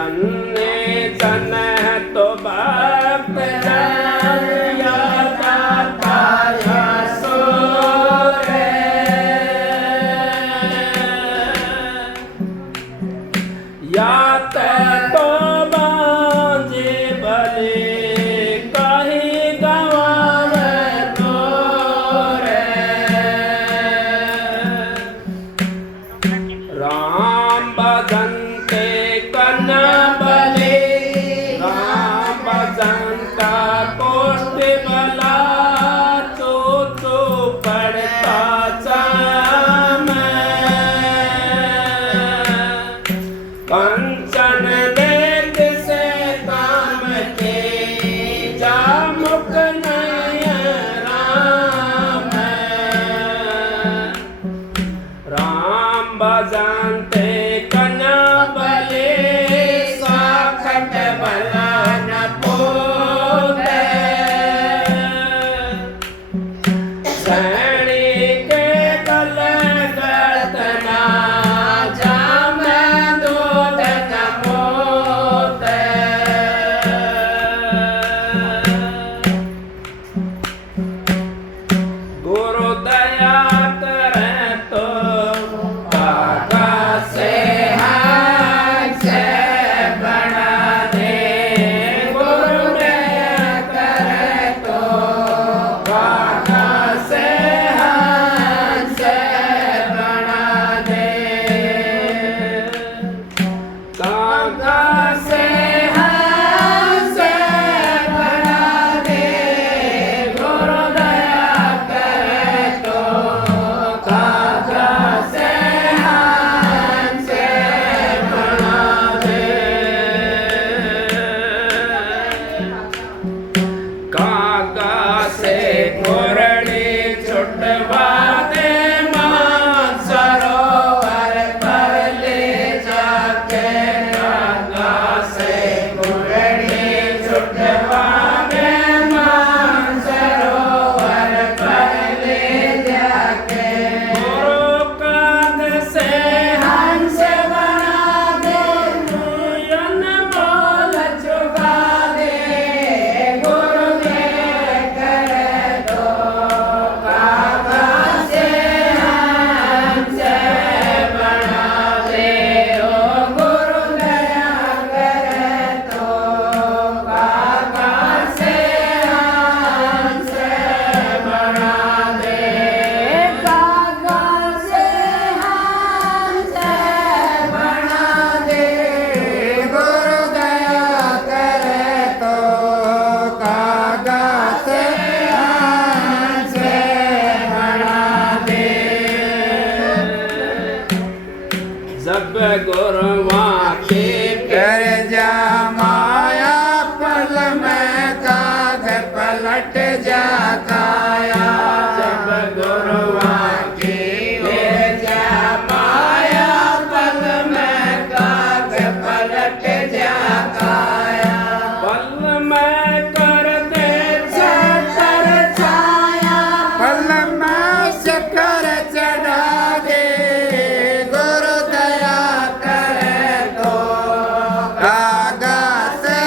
जन्ने जन तो भक्त जन या दाता या सोरे या तो बांझे भले कहीं गवावे तोरे राम भजन्ते कन्या बले राम भजन्ता कोष्ठ बला तो पड़ता चाम कंचन देख से काम के जामुक नय राम राम भजन्ते कन्या बले साखट बला न पोते सैनिक गल गतना जाम दूध न मोते गुरु दया करे तो काका से हाथ से बना दे गुरु दया करे तो काका से हाथ से बना दे काका से हाथ से बना दे गुरु दया करे तो काका से हाथ से बना दे काका से घोरड़ी छुटवा दे मां सरोवर पर ले जाके काका से घोरड़ी छुटवा दे मां सरोवर पर ले जाके गुरु कांध से हंस बना दे नयन बोल चुका दे गुरु दे करे तो काका से हंस बना दे ओ गुरु दया करे तो काका से हंस बना दे काका से हंस बना दे गुरु दया करे तो काका से हंस बना दे जब गुरुआ के कर जा माया पल में काग पलट जा काया जब गुरुआ के जा माया पल में काग पलट जा काया पल में कर दे चकर छाया पल में शक्कर चढ़ा दे गुरु दया करे तो कागा से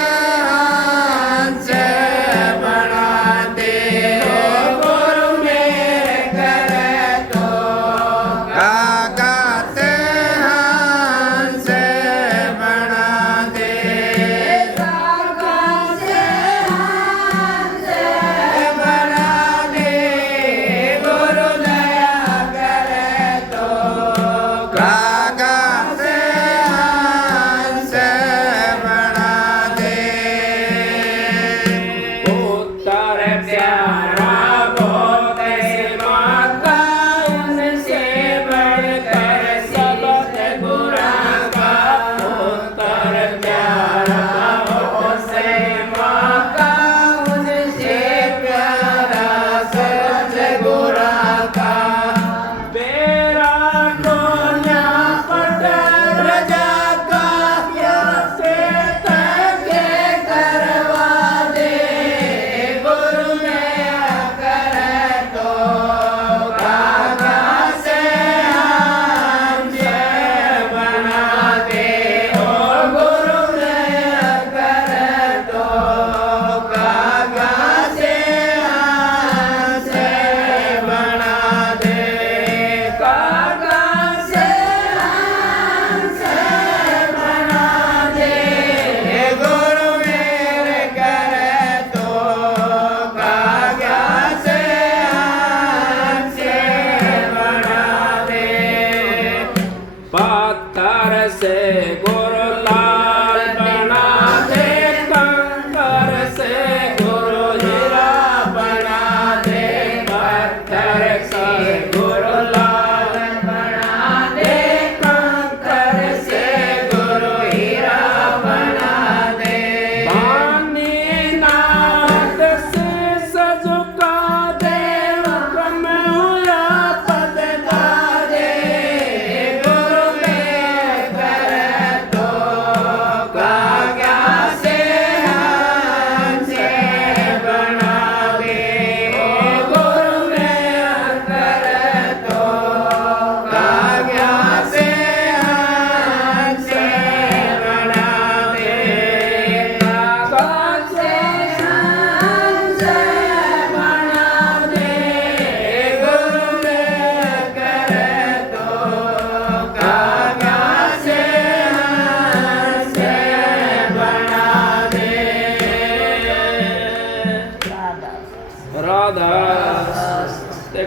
हंस बना दे ओ गुरु मेरे करे तो कागा से हंस बना दे कागा से हंस बना दे गुरु दया करे तो कागा से हंस बना दे उत्तर प्यारा बहुत से माता उनसे बढ़कर सबक गुरा का उत्तर प्यारा बहुत से माता उनसे प्यारा सच गुरा का बेरा डोला पट रजा का से तके करवा दे गुरु दया करे तो कागा से हंस बना दे ओ गुरु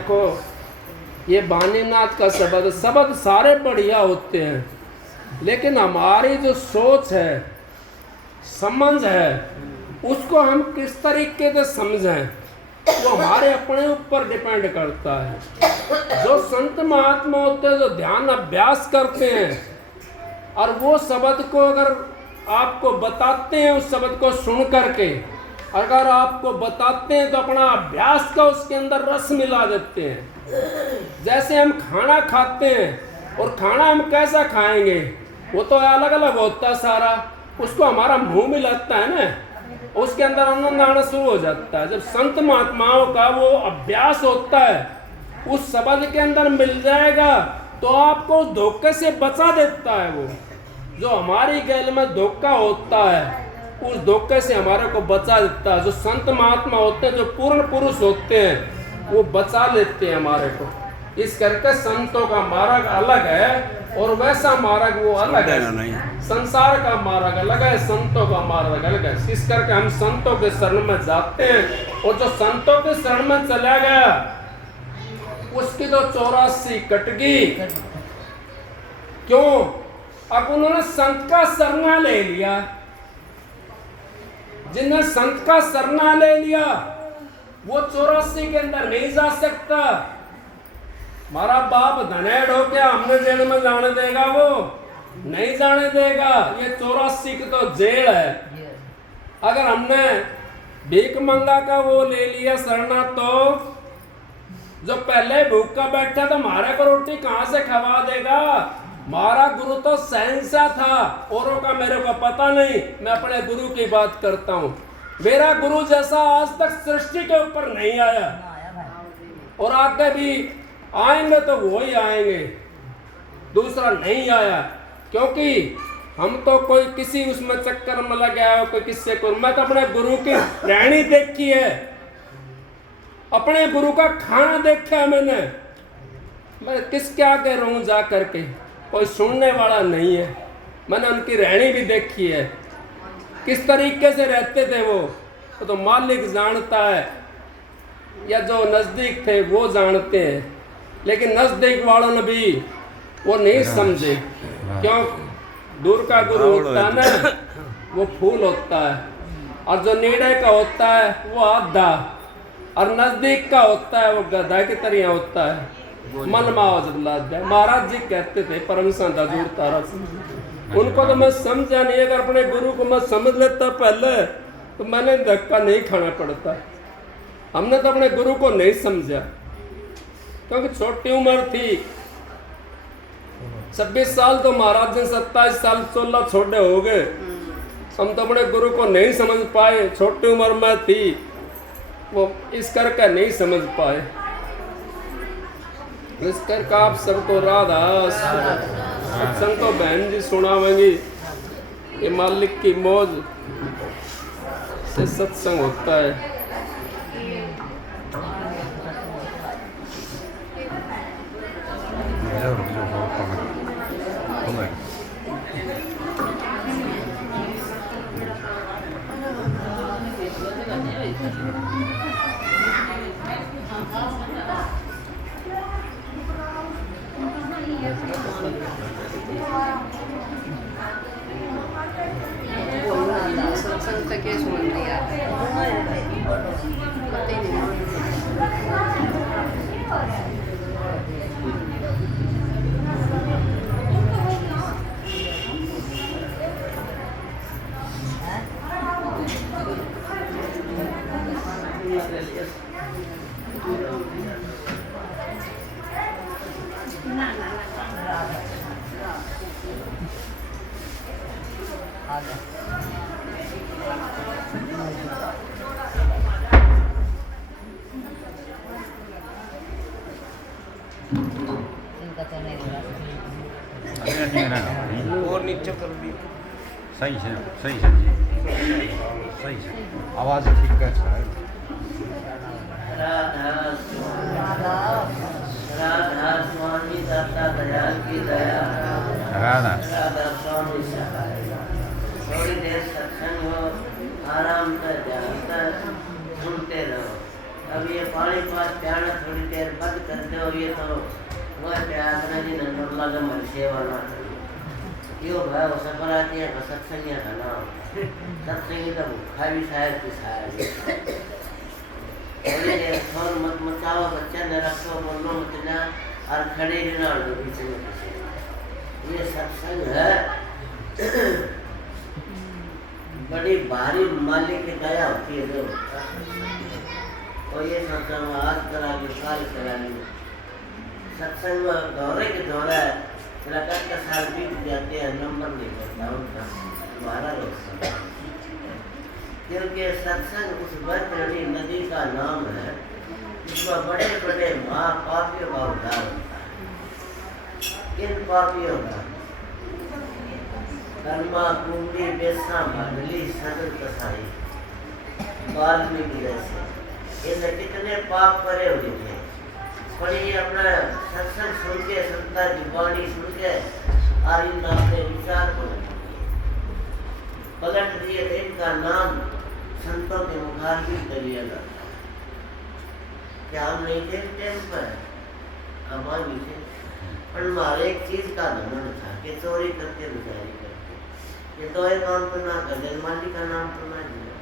देखो ये वाणीनाथ का शब्द शब्द सारे बढ़िया होते हैं, लेकिन हमारी जो सोच है, समझ है, उसको हम किस तरीके से समझें वो हमारे अपने ऊपर डिपेंड करता है। जो संत महात्मा होते हैं, जो ध्यान अभ्यास करते हैं और वो शब्द को अगर आपको बताते हैं, उस शब्द को सुन करके अगर आपको बताते हैं तो अपना अभ्यास का उसके अंदर रस मिला देते हैं। जैसे हम खाना खाते हैं और खाना हम कैसा खाएंगे, वो तो अलग अलग होता है सारा, उसको हमारा मुंह मिलाता है ना, उसके अंदर आनंद आना शुरू हो जाता है। जब संत महात्माओं का वो अभ्यास होता है, उस शब्द के अंदर मिल जाएगा तो आपको धोखे से बचा देता है। वो जो हमारी गैल में धोखा होता है, उस धोखे से हमारे को बचा देता है। जो संत महात्मा होते हैं, जो पूर्ण पुरुष होते हैं, वो बचा लेते हैं हमारे को। इस करके संतों का मार्ग अलग है और वैसा मार्ग वो अलग है। संसार का मार्ग अलग है, संतों का मार्ग अलग है। इस करके हम संतों के शरण में जाते हैं, और जो संतों के शरण में चला गया उसकी तो 84 कटगी। क्यों? अब उन्होंने संत का शरणा ले लिया। जिन्हें संत का शरणा ले लिया वो 84 के अंदर नहीं जा सकता। हमारा बाप धनेड़ हो क्या हमने जेल में जाने देगा? वो नहीं जाने देगा। ये 84 की तो जेल है। अगर हमने भीख मंगा का वो ले लिया शरणा, तो जो पहले भूखा बैठा था हमारे को रोटी कहाँ से खवा देगा? हमारा गुरु तो शहंशाह था, औरों का मेरे को पता नहीं। मैं अपने गुरु की बात करता हूँ। मेरा गुरु जैसा आज तक सृष्टि के ऊपर नहीं आया, और आगे भी आएंगे तो वो ही आएंगे, दूसरा नहीं आया। क्योंकि हम तो कोई किसी उसमें चक्कर में लग गया हो, कोई किससे को। मैं तो अपने गुरु की रहनी देखी है, अपने गुरु का खाना देखा है मैंने। मैं किसके आगे रहूं जा करके? कोई सुनने वाला नहीं है। मैंने उनकी रहनी भी देखी है, किस तरीके से रहते थे वो तो मालिक जानता है, या जो नज़दीक थे वो जानते हैं। लेकिन नज़दीक वालों ने भी वो नहीं समझे। क्यों? दूर का गुरु होता है ना, वो फूल होता है, और जो नीड़े का होता है वो आधा, और नज़दीक का होता है वो गधा की तरह होता है। मन महाराज जी कहते थे, परम संत हजूर तारा सिंह, उनको तो मैं समझा नहीं। अगर अपने गुरु को मैं समझ लेता पहले तो मैंने धक्का नहीं खाना पड़ता। हमने तो अपने गुरु को नहीं समझा, क्योंकि छोटी उम्र थी। 26 साल तो महाराज जी 27 साल 16 छोटे हो गए। हम तो अपने गुरु को नहीं समझ पाए, छोटी उम्र में थी वो, इस करके नहीं समझ पाए। इस करके आप सबको राधा सत्संग तो बहन जी सुनावेंगी। ये मालिक की मौज से सत्संग होता है। सत्संग तक ये सुन लिया पता ही नहीं। और नीचे कर दी। सही से जी, सही से आवाज़ ठीक है। राधा राधा स्वामी दाता दयाल की दया, राधा राधा स्वामी सहाय। थोड़ी देर सत्संग हो, आराम से ध्यान कर सुनते रहो। अब ये पानी पास प्याना थोड़ी देर बंद कर दो, ये तो वह प्यारा जी ने मुरला का मन सेवा ना क्यों भाई वो सब आती है सत्संगिया का नाम सत्संगी का भूखा भी शायद की शायद थोड़ी देर थोड़ मत मचाओ, बच्चा ने रखो, बोलो मत ना और खड़े रहना दो पीछे में पीछे। ये सत्संग है बड़ी भारी मालिक की दया होती है जो, और ये सत्संग आज करा ली काल करा ली सत्संग दौरे के दौरा लगातार का साल बीत जाते हैं, नंबर नहीं पड़ता उनका हमारा लोग, क्योंकि सत्संग उस बड़ी नदी का नाम है जिसमें बड़े बड़े महापापियों का उद्धार होता है। इन पापियों का कर्मा कुंडी बेसा भगली सदर कसाई वाल्मीकि जैसे इनने कितने पाप करे हुए थे, पर ये अपना सत्संग सुन के संता की वाणी सुन के और इन अपने विचार को पलट दिए थे। इनका नाम संतों के मुखारबिन कर लिया जाता। क्या हम नहीं देखते उन पर हमारी थे, पर हमारे एक चीज का घमंड था कि चोरी करते बेचारी करते, ये तो एक काम तो ना कर दे, मालिक का नाम तो ना लिया,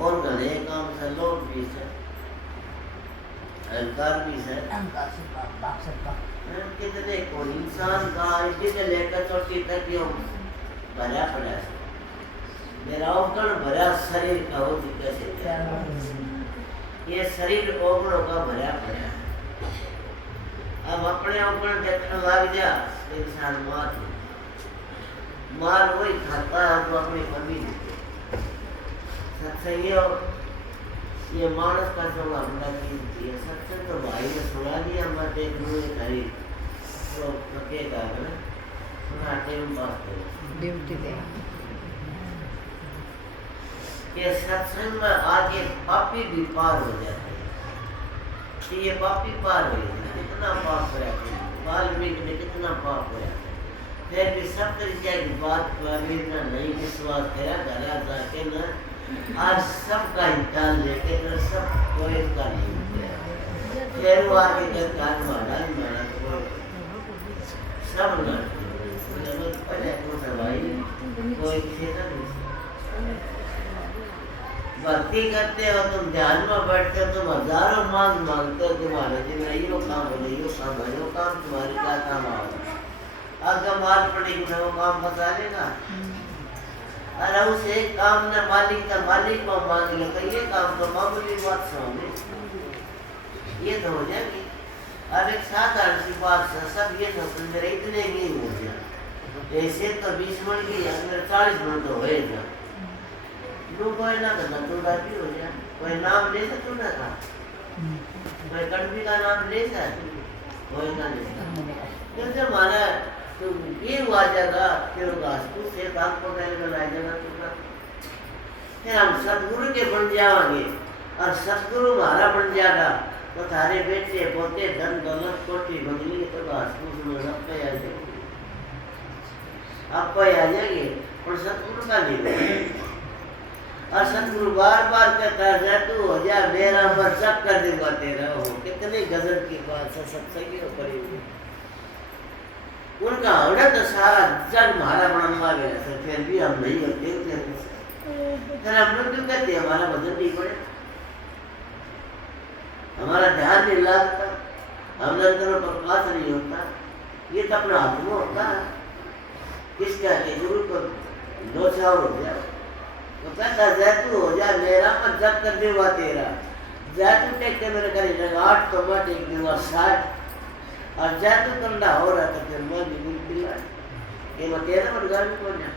और घने काम से लोग भी है, अहंकार भी है, कितने को इंसान का इसे लेकर चोटी तक क्यों भरा पड़ा है, मेरा अवगण भरा शरीर का हो कैसे ये शरीर ओगणों का भरा पड़ा है। अब अपने अवगण देखने लग जा इंसान मार वही खाता है तो अपनी कमी देते सत्संगियों। ये मानस का जो बड़ा चीज है सत्संग तो भाई ने सुना दिया, मत एक मुँह करी तो थकेगा ना, सुनाते हम बात करें ड्यूटी दे कि सत्संग में आगे पापी भी पार हो जाते हैं, कि ये पापी पार हो जाते, कितना पाप हो जाते हैं, वाल्मीकि ने कितना पाप हो जाते, फिर भी सब तरीके की बात पर नहीं विश्वास करा, घरा जाके न आज सबका इंतजार लेके तो सब कोई का नहीं किया, फिर वो आगे जब कान मारा तो सब न पहले तो दवाई कोई खेता नहीं। भक्ति करते हो तुम ध्यान में बैठते हो, तुम हजारों मांग मांगते हो, तुम्हारे दिन यो काम बोले यो काम तुम्हारे क्या काम आओ, अगर मार पड़ेगी तो वो काम बता लेगा। अरे उस एक काम ने मालिक का मालिक को मांग लो तो ये काम तो मामूली बात समझे, ये तो हो जाएगी। अब एक साधारण सी बात से सब ये सोच मेरे इतने ही हो गया, ऐसे तो 20 मिनट की अगर 40 मिनट तो होएगा, दो कोई ना करना थोड़ा भी हो जाए, कोई नाम ले सकते ना था, कोई कंट्री का नाम ले सकते, कोई ना ले सकते, क्योंकि हमारा तो ये हुआ जाएगा फिर घासपुर से बात को पहले लाई जाएगा तो फिर हम सदगुरु के बन जाएंगे और सदगुरु हमारा बन जाएगा तो थारे बेटे पोते धन दौलत कोटी बदली तो घासपुर में सबका आ जाएंगे, आपको आ जाएंगे और सदगुरु का नहीं। और सदगुरु बार बार कहता है तू हो जा मेरा पर सब कर दूंगा तेरा हो, कितनी गजब की बात है सत्संगी करेंगे। उनका होना तो सारा जग हमारा बनवा गया था, फिर भी हम नहीं होते फिर हम लोग क्यों कहते हमारा वजन नहीं पड़े, हमारा ध्यान नहीं लगता, हम अंदर प्रकाश नहीं होता, ये तो अपना हाथ में होता है। किसका गुरु को दो चार हो गया तो कहता जैतू हो जा मेरा पर जब कर देगा तेरा, जैतू टेक के मेरे करेगा 8 तो मैं टेक दूंगा 60, और जैतू कंडा हो रहा था फिर मैं भी पिला ये मैं तेरा पर घर को ना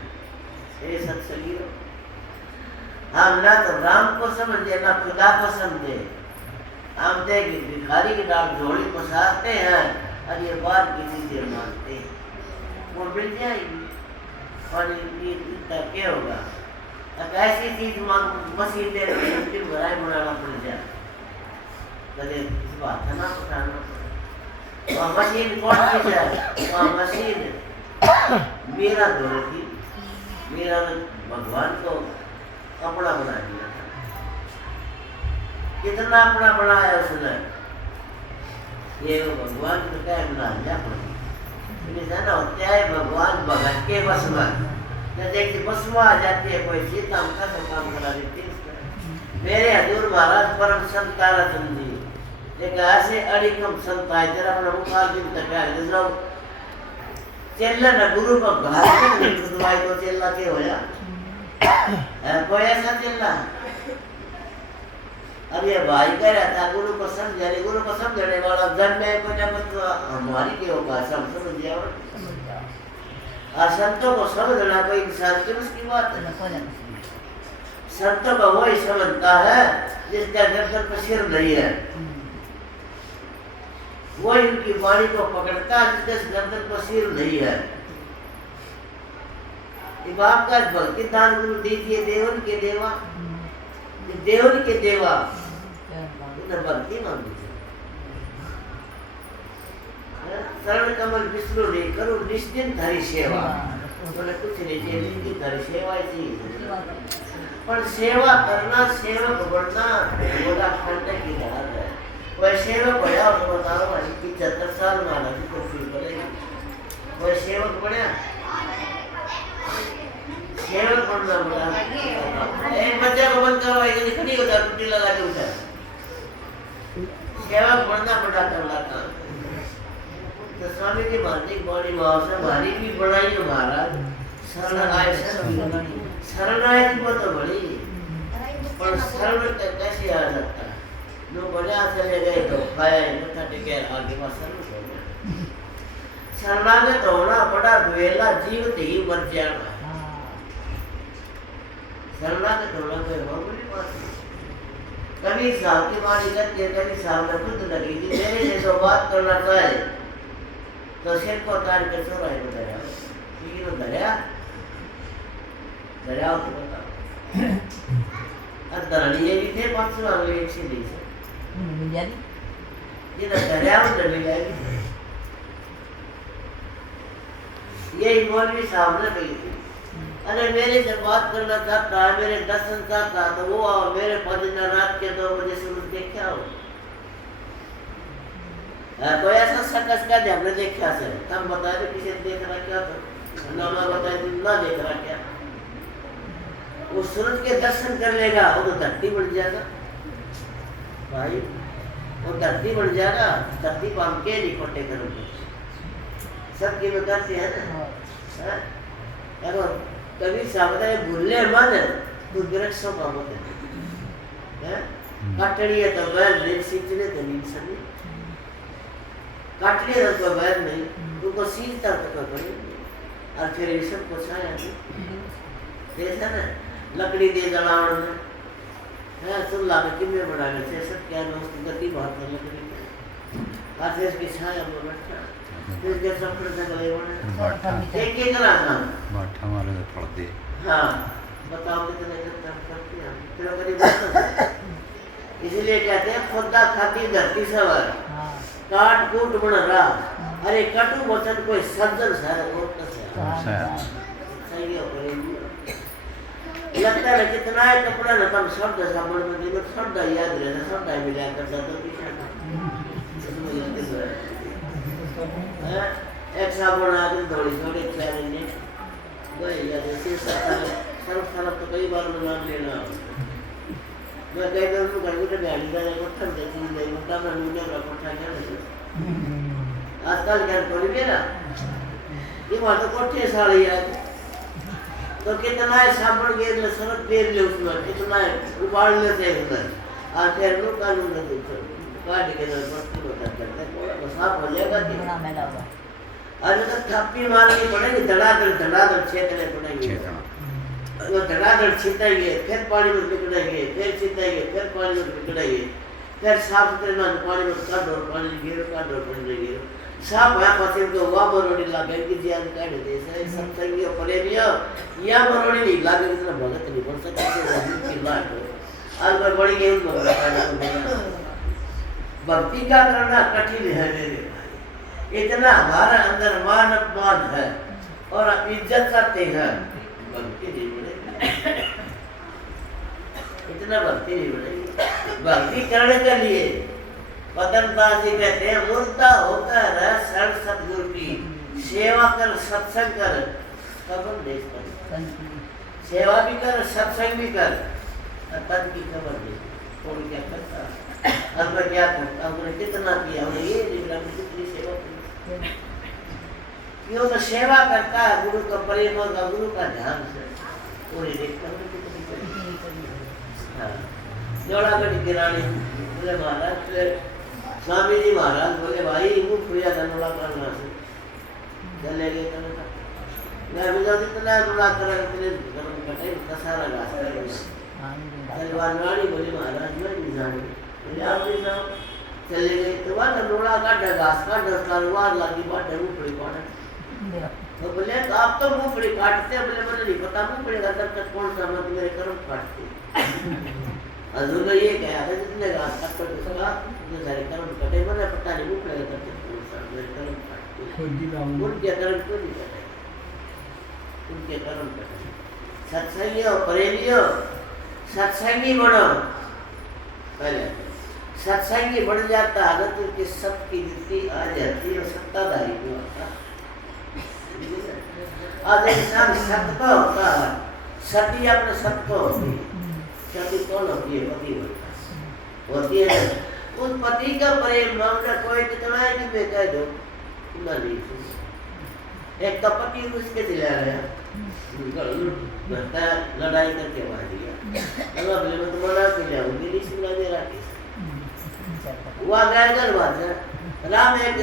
ये सत्संगी हो। हम ना तो राम को समझे ना खुदा को समझे, हम देख भिखारी की डाल झोली को सारते हैं और ये बात किसी से मानते हैं वो मिल जाएगी और इतना क्या होगा। अब ऐसी चीज मसीह दे फिर बुराई बनाना पड़ जाए, कदे इस बात है ना उठाना पड़े। वह मशीन कौन सी है, वह मशीन मेरा दौर थी, मेरा भगवान को कपड़ा बना दिया था, कितना अपना बनाया उसने, ये भगवान को क्या बना दिया ना होता है भगवान भगत के बस में। देखिए बस में आ जाती है कोई चीज काम का तो काम करा देती है। मेरे हजूर महाराज परम संत तारा चंद जी एक ऐसे अड़िकम संत आए तेरा अपना मुखालिम तक जाओ चेला ना गुरु को घर के नहीं खुदवाई तो चेला के होया कोई ऐसा चेला। अब ये भाई कह रहा था गुरु को समझने वाला जन में कोई ना कुछ हमारी के होगा सब समझ जाओ। और संतों को समझना कोई इंसान की मुश्किल बात है। संतों को वही समझता है जिसका गर्दन पर सिर नहीं है, वही उनकी वाणी को पकड़ता है जिसके गर्दन पर सिर नहीं है। बाप का भक्ति दान गुरु दीजिए देवन के देवा, देवन के देवा भक्ति मांगी शरण कमल विष्णु ने करो निश्चिंत धरी सेवा। बोले कुछ नहीं चाहिए धरी सेवा ऐसी, पर सेवा करना सेवक बनना बोला खंड की बात है। वह सेवक बढ़िया तो बताओ 75 साल माना जी को फील करेगी। वह सेवक बढ़िया सेवक बनना बोला एक बच्चा को बंद करो एक खड़ी होता टूटी लगा के उठा सेवक बनना पड़ा करना काम। तो स्वामी की मानसिक बॉडी भाव से हमारी भी बनाई हो महाराज शरण आए तो बड़ी पर शरण कैसे आ सकता है। लोग बजा चले गए तो खाए मथा टेके आगे बस शरणागत होना बड़ा दुएला जीवित ही मर जाना। शरणागत होना कोई मामूली बात नहीं। कभी साहब की मानी करती है, कभी साहब ने खुद लगी थी मेरे से तो बात करना चाहे तो सिर को तार कर चोराई को दरिया ठीक है दरिया दरिया तो बताओ दरिया भी थे 500 अगले एक से दी से ये ना दरिया में डर जाएगी। यही मौलवी साहब ने कही थी अरे मेरे से बात करना चाहता है मेरे दर्शन चाहता है तो वो आओ मेरे पास रात के 2 बजे से मुझे देखा हो। कोई ऐसा सकस का हमने देखा से तब बताए तो किसी देख रहा क्या तो ना बताए ना देख रहा क्या। वो सूरज के दर्शन कर लेगा वो तो धरती बढ़ जाएगा भाई, वो धरती बढ़ जाएगा। धरती पर हम के नहीं पट्टे करोगे सबकी में करते हैं ना। कभी सामने भूलने मन तो वृक्षों का मत है कटड़ी है तो बैल नहीं सींचने तो नींद सभी काट लिया तो बैल नहीं उनको सींचता तो करेंगे और फिर ये सब कुछ आया जैसा ना लकड़ी दे जलावन में है सुल्ला में किम्मे बढ़ाने से सब क्या दोस्त गति बहुत है लकड़ी की और फिर इसकी छाया में बैठा फिर जब सब फिर जगले बने एक करा था बाठा मारे तो पड़ दे। हाँ बताओ कितने काम करते हैं फिर करीब इसलिए कहते हैं खुदा खाती धरती सवार काट कूट बन रहा। अरे कटु वचन कोई सज्जन सारे वोट सही हो लगता है कितना है कपड़ा ना कम शब्द साबुन में दिन शब्द याद रहता शब्द मिला कर जाता पीछे एक साबुन आकर थोड़ी थोड़ी चलेंगे वही याद है सर्फ सर्फ तो कई बार नाम लेना मैं कई बार तो घर में गाड़ी का एक ठंड देती नहीं मोटा ना नीले का कोठा क्या नहीं आजकल क्या कोई मेरा ये बात तो कोठे साड़ी याद तो कितना है साबुन के लिए सरक पेर ले उसमें कितना है उबाल लेते हैं उधर और फिर लोग कानून में दूसरे काट के ना बस्ती में करते हैं थोड़ा तो साफ हो जाएगा कि आज तक थप्पी मारनी पड़ेगी धड़ाधड़ छेदने पड़ेंगे वो धड़ाधड़ छिटाएंगे फिर पानी में बिगड़ेंगे फिर छिटाएंगे फिर पानी में बिगड़ेंगे फिर साफ सुथरे ना पानी में काट और पानी गिरो पानी गिरो साफ है पसीन को वहाँ मरोड़ी लागे कि जियान काट दे से सब संगी पड़े भी हो या मरोड़ी नहीं लागे इतना भगत नहीं बन सकते की बात हो आज कोई बड़ी गेम भक्ति का करना कठिन है मेरे भाई। इतना हमारा अंदर मान अपमान है और इज्जत करते हैं भक्ति नहीं बढ़ेगी। इतना भक्ति नहीं बढ़ेगी। भक्ति करने के लिए पतनदास जी कहते हैं मुर्दा होकर रह शरण सतगुरु की, सेवा कर सत्संग कर तब देश कर, सेवा भी कर सत्संग भी कर, तन की खबर दे। कौन क्या करता, अब मैं क्या करता, हमने कितना किया, हमने ये निकला, कितनी सेवा की। क्यों तो सेवा करता है गुरु का प्रेम और गुरु का ध्यान से पूरी देखता हूँ कितनी करी। हाँ जोड़ागढ़ की रानी बोले महाराज, स्वामी जी महाराज बोले भाई वो पूजा धनोला करना से चले गए करना, मैं भी जब इतना रुला कर इतने गरम कटे इतना सारा घास करेंगे। तलवार रानी बोली महाराज मैं भी जाने, बोले आप भी जाओ। चले गए तो वह धनोला का घास का डर तलवार लगी बात डर ऊपरी पड़ा। तो बोले तो आप तो मूंगफली काटते हैं, बोले मुझे नहीं पता मूंगफली का तब तक कौन सा मत मेरे कर्म काटते। हजूर ने ये कहा था जितने घास काटते तो सगा जो सारे कर्म कटे, मैंने पता नहीं मूंगफली का तब तक कौन सा मेरे कर्म काटते। उनके कर्म क्यों नहीं कटे, उनके कर्म कटे। सत्संगियों प्रेमियों सत्संगी बनो, पहले सत्संगी बढ़ जाता है तो उनकी सत की वृत्ति आ जाती है, सत्ताधारी को होता। आज इंसान सत्य का होता है, सती अपने सत्य को होती है। सती कौन होती है? पति होती है। उस पति का प्रेम मामला कोई कितना है कि मैं कह दो ना नहीं। एक का पति उसके दिला रहा लड़ाई करके मार दिया, अल्लाह बोले मैं तुम्हारा के जाऊंगी नहीं सुना मेरा वहाँ गए घर बात है। राम एक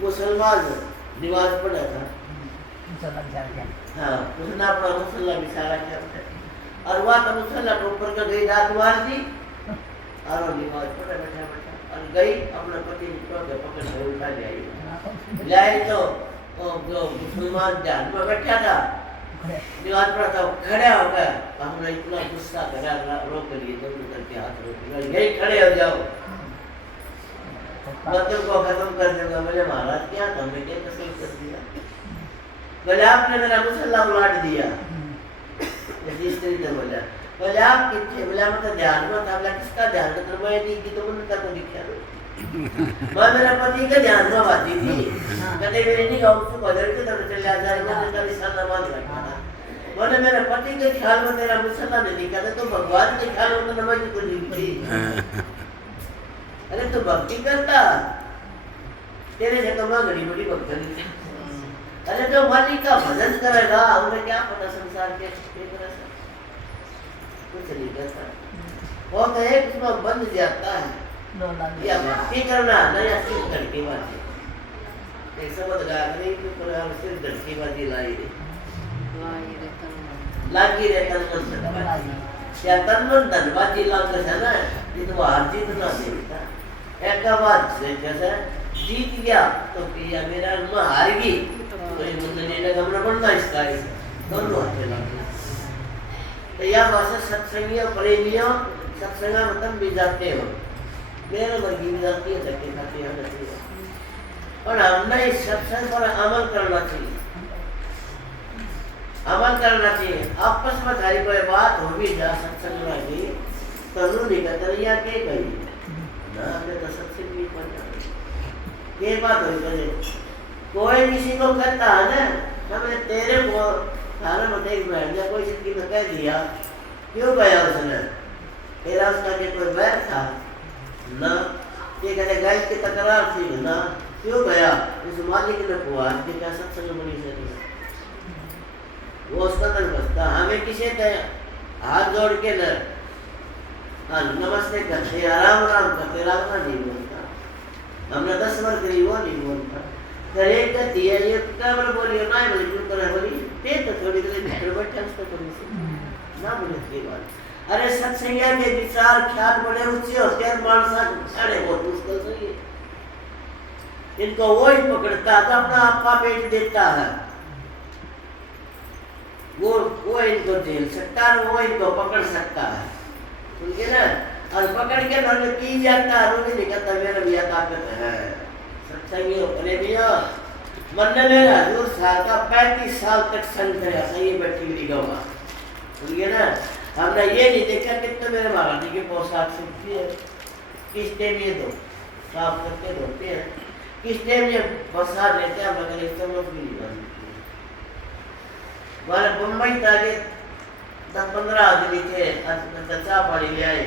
मुसलमान निवास पड़ा था, हाँ उसने अपना मुसल्ला बिछाया क्या और वहाँ तो मुसल्ला के ऊपर का गई दांत मार दी और वो निवास पड़ा बैठा बैठा और गई अपना पति पकड़ के उठा ले आई तो जो मुसलमान ध्यान में बैठा था निवास पड़ा था, खड़े हो गया। हमने इतना गुस्सा करा रोक लिए, दोनों करके हाथ रोक यही खड़े हो जाओ, मतलब को खत्म कर दूंगा। बोले महाराज क्या था, हमने क्या कसूर कर दिया? बोले आपने मेरा मुसल्ला उलाट दिया। जिस तरीके से बोला, बोले आप कितने, बोले मैं तो ध्यान में था। बोला किसका ध्यान था? मैं नहीं की तो मैंने तक दिखा मैं मेरा पति का ध्यान में बाती थी, कहते मेरे नहीं गाँव से बदल के तरफ चले आ जाए, मैं तेरा निशाना मान रखा था। बोले मेरे पति के ख्याल में तेरा मुसल्ला नहीं दिखा था, तो भगवान के ख्याल में तो नमाज को दिखती। अरे तो भक्ति करता, तेरे से कमा घड़ी बड़ी भक्ति नहीं। अरे जो मालिक का भजन करेगा उन्हें क्या पता संसार के कुछ नहीं करता, वो तो एक उसमें बंद जाता है या भक्ति करना नया सिर धड़की बाजी। एक शब्द गा नहीं तो पुराण सिर धड़की बाजी लाई रे लागी रे तन मन या तन मन धनबाजी लाग है ना, ये तो हार जीत ना देता। एक बात से जैसे जीत गया तो पिया मेरा मैं हार गई तो ये मुद्दे ने हमने बनना इसका दोनों हाथ लगे। तो यह भाषा सत्संगियों प्रेमियों सत्संग मतलब भी जाते हो मेरे वर्गी भी जाती है धक्के खाते हैं जाती है, और हमने इस सत्संग पर अमल करना चाहिए, अमल करना चाहिए। आपस में खाली कोई बात हो भी जा सत्संग लगी तनु निकतरिया के गई ना, हमने तो सत्संग भी पढ़ा ये बात हो गई। कोई किसी को कहता है ना हमें तेरे को थाना में देख बैठ जा, कोई जिंदगी में कह दिया क्यों गया उसने, तेरा उसका के कोई बैर था ना, ये कहते गाय की तकरार थी ना, क्यों गया उस मालिक ने हुआ कि क्या सत्संग बनी से वो उसका तन बसता। हमें किसी के हाथ जोड़ के न नमस्ते करते आराम आराम करते राम नहीं बोलता, हमने 10 बार करी वो नहीं बोलता। फिर एक कहती है ये कैमरा बोली ना बोली क्यों करे बोली ते तो थोड़ी देर भीतर बैठे उसको बोली से ना बोले की बात। अरे सत्संगिया के विचार ख्याल बड़े ऊंचे होते हैं, मानसा अरे बहुत मुश्किल से ये इनको वो ही पकड़ता है, अपना आपका पेट देता है, वो इनको झेल सकता है, वो इनको पकड़ सकता है, सुनिए ना। और पकड़ के नर की जाता है, वो भी निकलता मेरा भी ताकत है। सत्संगियों प्रेमियों मन ने मेरा हजूर साहब का 35 साल तक संग है, सही बैठी हुई गवा, सुनिए ना। हमने ये नहीं देखा कितने मेरे महाराज जी के पोशाक सूखती है, किस टाइम ये दो साफ करके धोते हैं, किस टाइम ये बरसात लेते हैं, मगर इस समय भी नहीं बनती। वाले मुंबई ताके 10-15 आदमी थे, चाय पानी ले आए,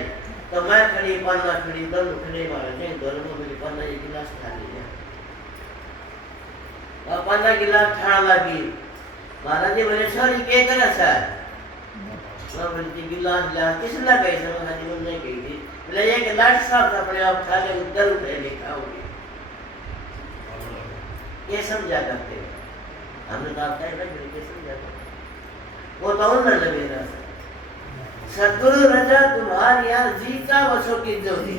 तो मैं खड़ी पाना खड़ी दोनों खड़े महाराज जी दोनों मेरी पाना एक गिलास खा लिया और पाना गिलास खाने लगी। महाराज जी बोले सॉरी क्या करा सर, मैं बोलती गिलास गिलास किसने कही सर, महाराज जी ने कही थी, बोले ये गिलास साफ अपने आप खा ले उधर उठे लिखा होगी, ये समझा करते हैं हमने कहा है ना बिल्कुल समझा करते वो तो न लगे रहा सद्गुरु रजा तुम्हारी यार जीता वसो की जोड़ी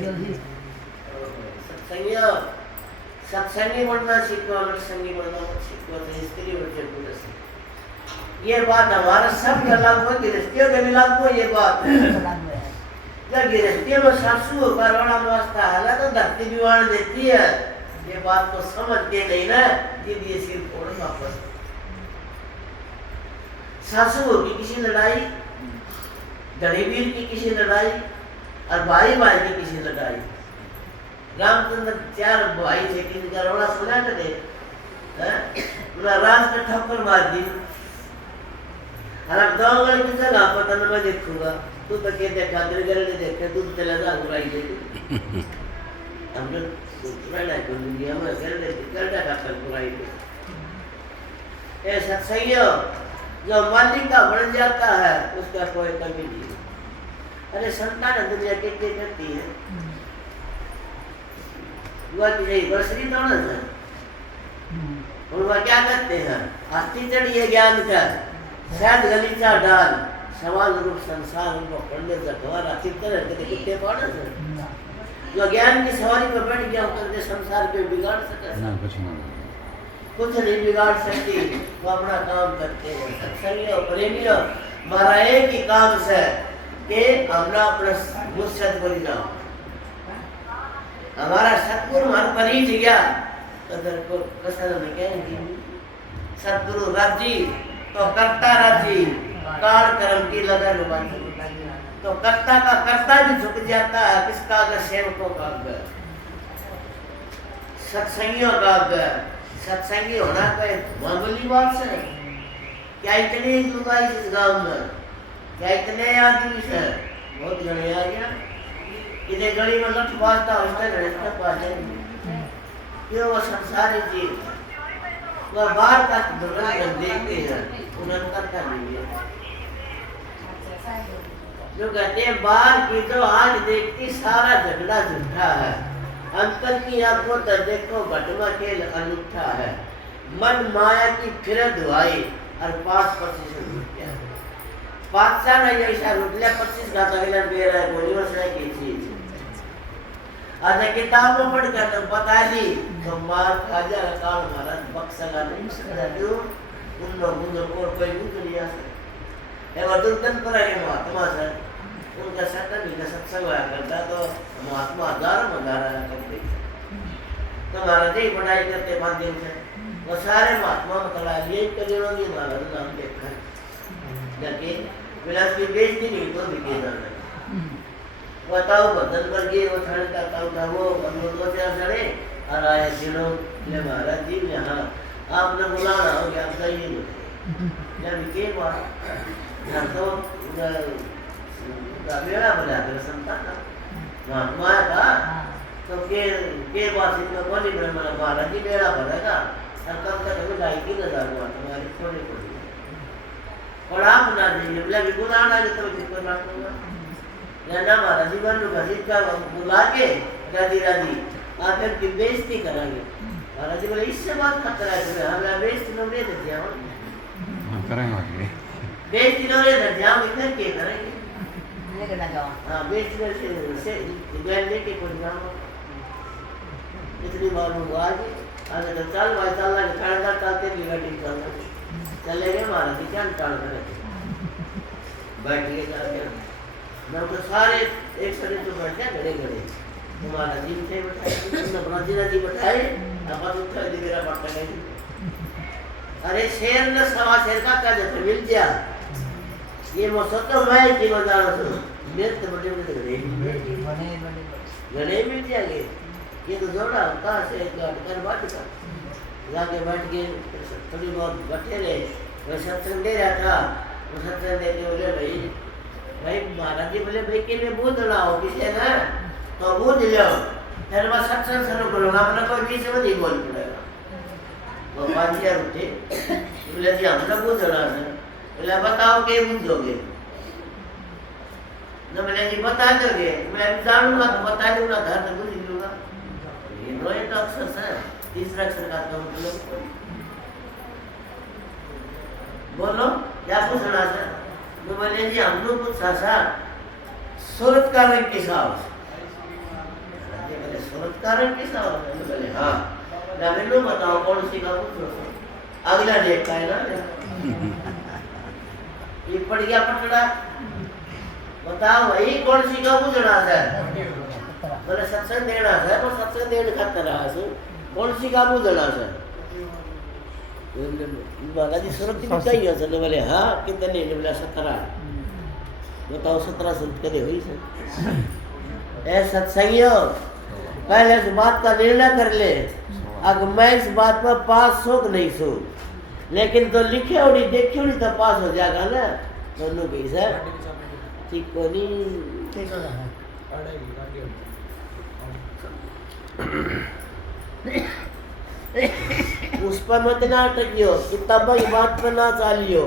सत्संगी बनना सीखो, अगर संगी बनना मत सीखो, तो इसके लिए बच्चे पूरे सीखो। ये बात हमारा सब लागू है, गृहस्थियों के भी लागू है ये बात। जब गृहस्थियों में सासू परवाना व्यवस्था है तो धरती विवाह देती है, ये बात तो समझ के नहीं ना, दीदी सिर फोड़ वापस। सासू की किसी लड़ाई, गरीबीर की किसी लड़ाई और भाई भाई की किसी लड़ाई। रामचंद्र 4 भाई थे, किसी का रोड़ा सुना करे राज ने ठोकर मार दी, अब दौड़ की जगह पता न मैं देखूंगा, तू तो क्या देखा तेरे घर ने देखे, तू तो चला जा बुराई देखे हम जो रहना को दुनिया में करने का कर बुराई दे। ऐसा सही है जो मालिक का बन जाता है उसका कोई कमी नहीं। अरे संतान दुनिया के करती है वर्षरी दोनों है, उनका क्या करते हैं अस्थि चढ़िए ज्ञान का शायद गलीचा डाल सवाल रूप संसार उनको पढ़ने से द्वारा चिंतन करके कितने पढ़े थे जो ज्ञान की सवारी पर बैठ गया करके संसार पे बिगाड़ सकता ना कुछ नहीं बिगाड़ सकती, वो अपना काम करते हैं। सत्संगी और प्रेमी हमारा एक ही काम से कि अपना अपना मुझसे बन जाओ, हमारा सतगुरु हमारे पर ही गया तो तेरे को कसर में कहेंगे सतगुरु राजी तो कर्ता राजी, काल कर्म की लगन बाकी तो कर्ता का कर्ता भी झुक जाता है, किसका अगर सेवकों का अगर सत्संगियों का अगर सत्संगी होना कोई मामूली बात से क्या इतने लोग आए इस गांव में, क्या इतने आदमी से बहुत घने आ गया इधर गली में लठ बाजता उसका घड़े तक आ जाएंगे क्यों वो संसारी जीव वह बाहर का दुर्गंध देखते हैं उन्हें करता नहीं है। जो कहते हैं बाहर की तो आंख देखती सारा झगड़ा झूठा है, अंतर की आंखों तक देखो घटना खेल अनूठा है, मन माया की फिर दुआई और 5% रुपया 5 नहीं ऐसा रुपया 25 का तगड़ा दे रहा है गोली वसना की चीज आधा किताब में पढ़ कर बता दी तो मार खा जाएगा काल महाराज बक्सगा नहीं सकता क्यों उन लोगों को कोई नहीं आ सकता है। दुर्गंध पर आगे महात्मा सर उनका सत्संग का सत्संग हुआ करता तो महात्मा हजारों करते तो महाराज ही पढ़ाई करते माध्यम से वो सारे महात्मा बता लिए करोगी महाराज नाम देखा जाके विलास की बेइज्जती नहीं तो बिके जाना बताओ बदन पर गए वो थड़ का था वो हम लोगों से चढ़े और आए दिनों ले महाराज जी यहाँ आपने बुलाना हो गया आप सही जब के बात तो मेरा बना कर संतान महात्मा था तो के बात इतना बोली ब्रह्म महाराज जी मेरा भरेगा और कब तक हमें 2,500 हुआ तुम्हारी थोड़ी पड़ी और आप ना दीजिए बोला भी बुलाना है तो किसको रखूंगा ना महाराज जी बन घसीट का बुला के राजी राजी आकर की बेइज्जती कराएंगे महाराज जी बोले इससे बात खतरा है हमें बेइज्जती न दे दिया करेंगे बेइज्जती न दे दिया हम इधर के करेंगे लेके ना जाओ हां बेइज्जती से ज्ञान लेके कोई काम इतनी मालूम आज आगे तो चल भाई चल लगे खड़ा चलते भी गाड़ी चल चले गए महाराज जी क्या टाल करे बैठ के जाके मैं तो सारे एक सरे तो बैठ गया घड़े घड़े तुम्हारा जी थे बैठाए अपना जी बैठाए अपन उठा दे मेरा पट्टा गई अरे शेर ने सवा शेर का क्या जैसे मिल गया ये मसक्कर भाई की बताना तो मेरे तो बड़े बड़े गले मिल जाएंगे ये तो जोड़ा कहाँ से कर बात का जाके बैठ के थोड़ी बहुत बैठे रहे मैं सत्संग दे रहा था वो सत्संग दे के बोले भाई महाराज जी बोले भाई के लिए बूझ लाओ किसे ना तो बूझ लो फिर मैं सत्संग शुरू करूँगा अपना कोई बीच में नहीं बोल पड़ेगा वो बात उठे बोले जी हमने बूझना है बोले बताओ के बूझोगे न बोले जी बता दोगे मैं जानूंगा तो बता दूंगा घर में बुझ लूंगा ये दो ही तो अक्षर है तीसरा अक्षर का तो मतलब बोलो क्या पूछना है तो बोले जी हम लोग पूछा था सूरत का रंग किसा बोले सूरत का रंग किसा बोले हाँ ना मैंने बताओ कौन सी का पूछो अगला डेट का है ना ये पड़ गया पटड़ा बताओ भाई कौन सी का पूछना है बोले सत्संग देना है तो सत्संग देने खातर रहा है कौन सी का पूछना है बाबा जी सूरत की कही है चलो बोले हाँ कितने बोले 17 बताओ 17 संत करे हुई से ए सत्संगियों पहले इस बात का निर्णय कर ले अगर मैं इस बात पर पास हो कि नहीं सो लेकिन तो लिखे और देखे और तो पास हो जाएगा ना दोनों की सर ठीक को नहीं उस पर मत ना अटकियो किताबों की बात पर ना चालियो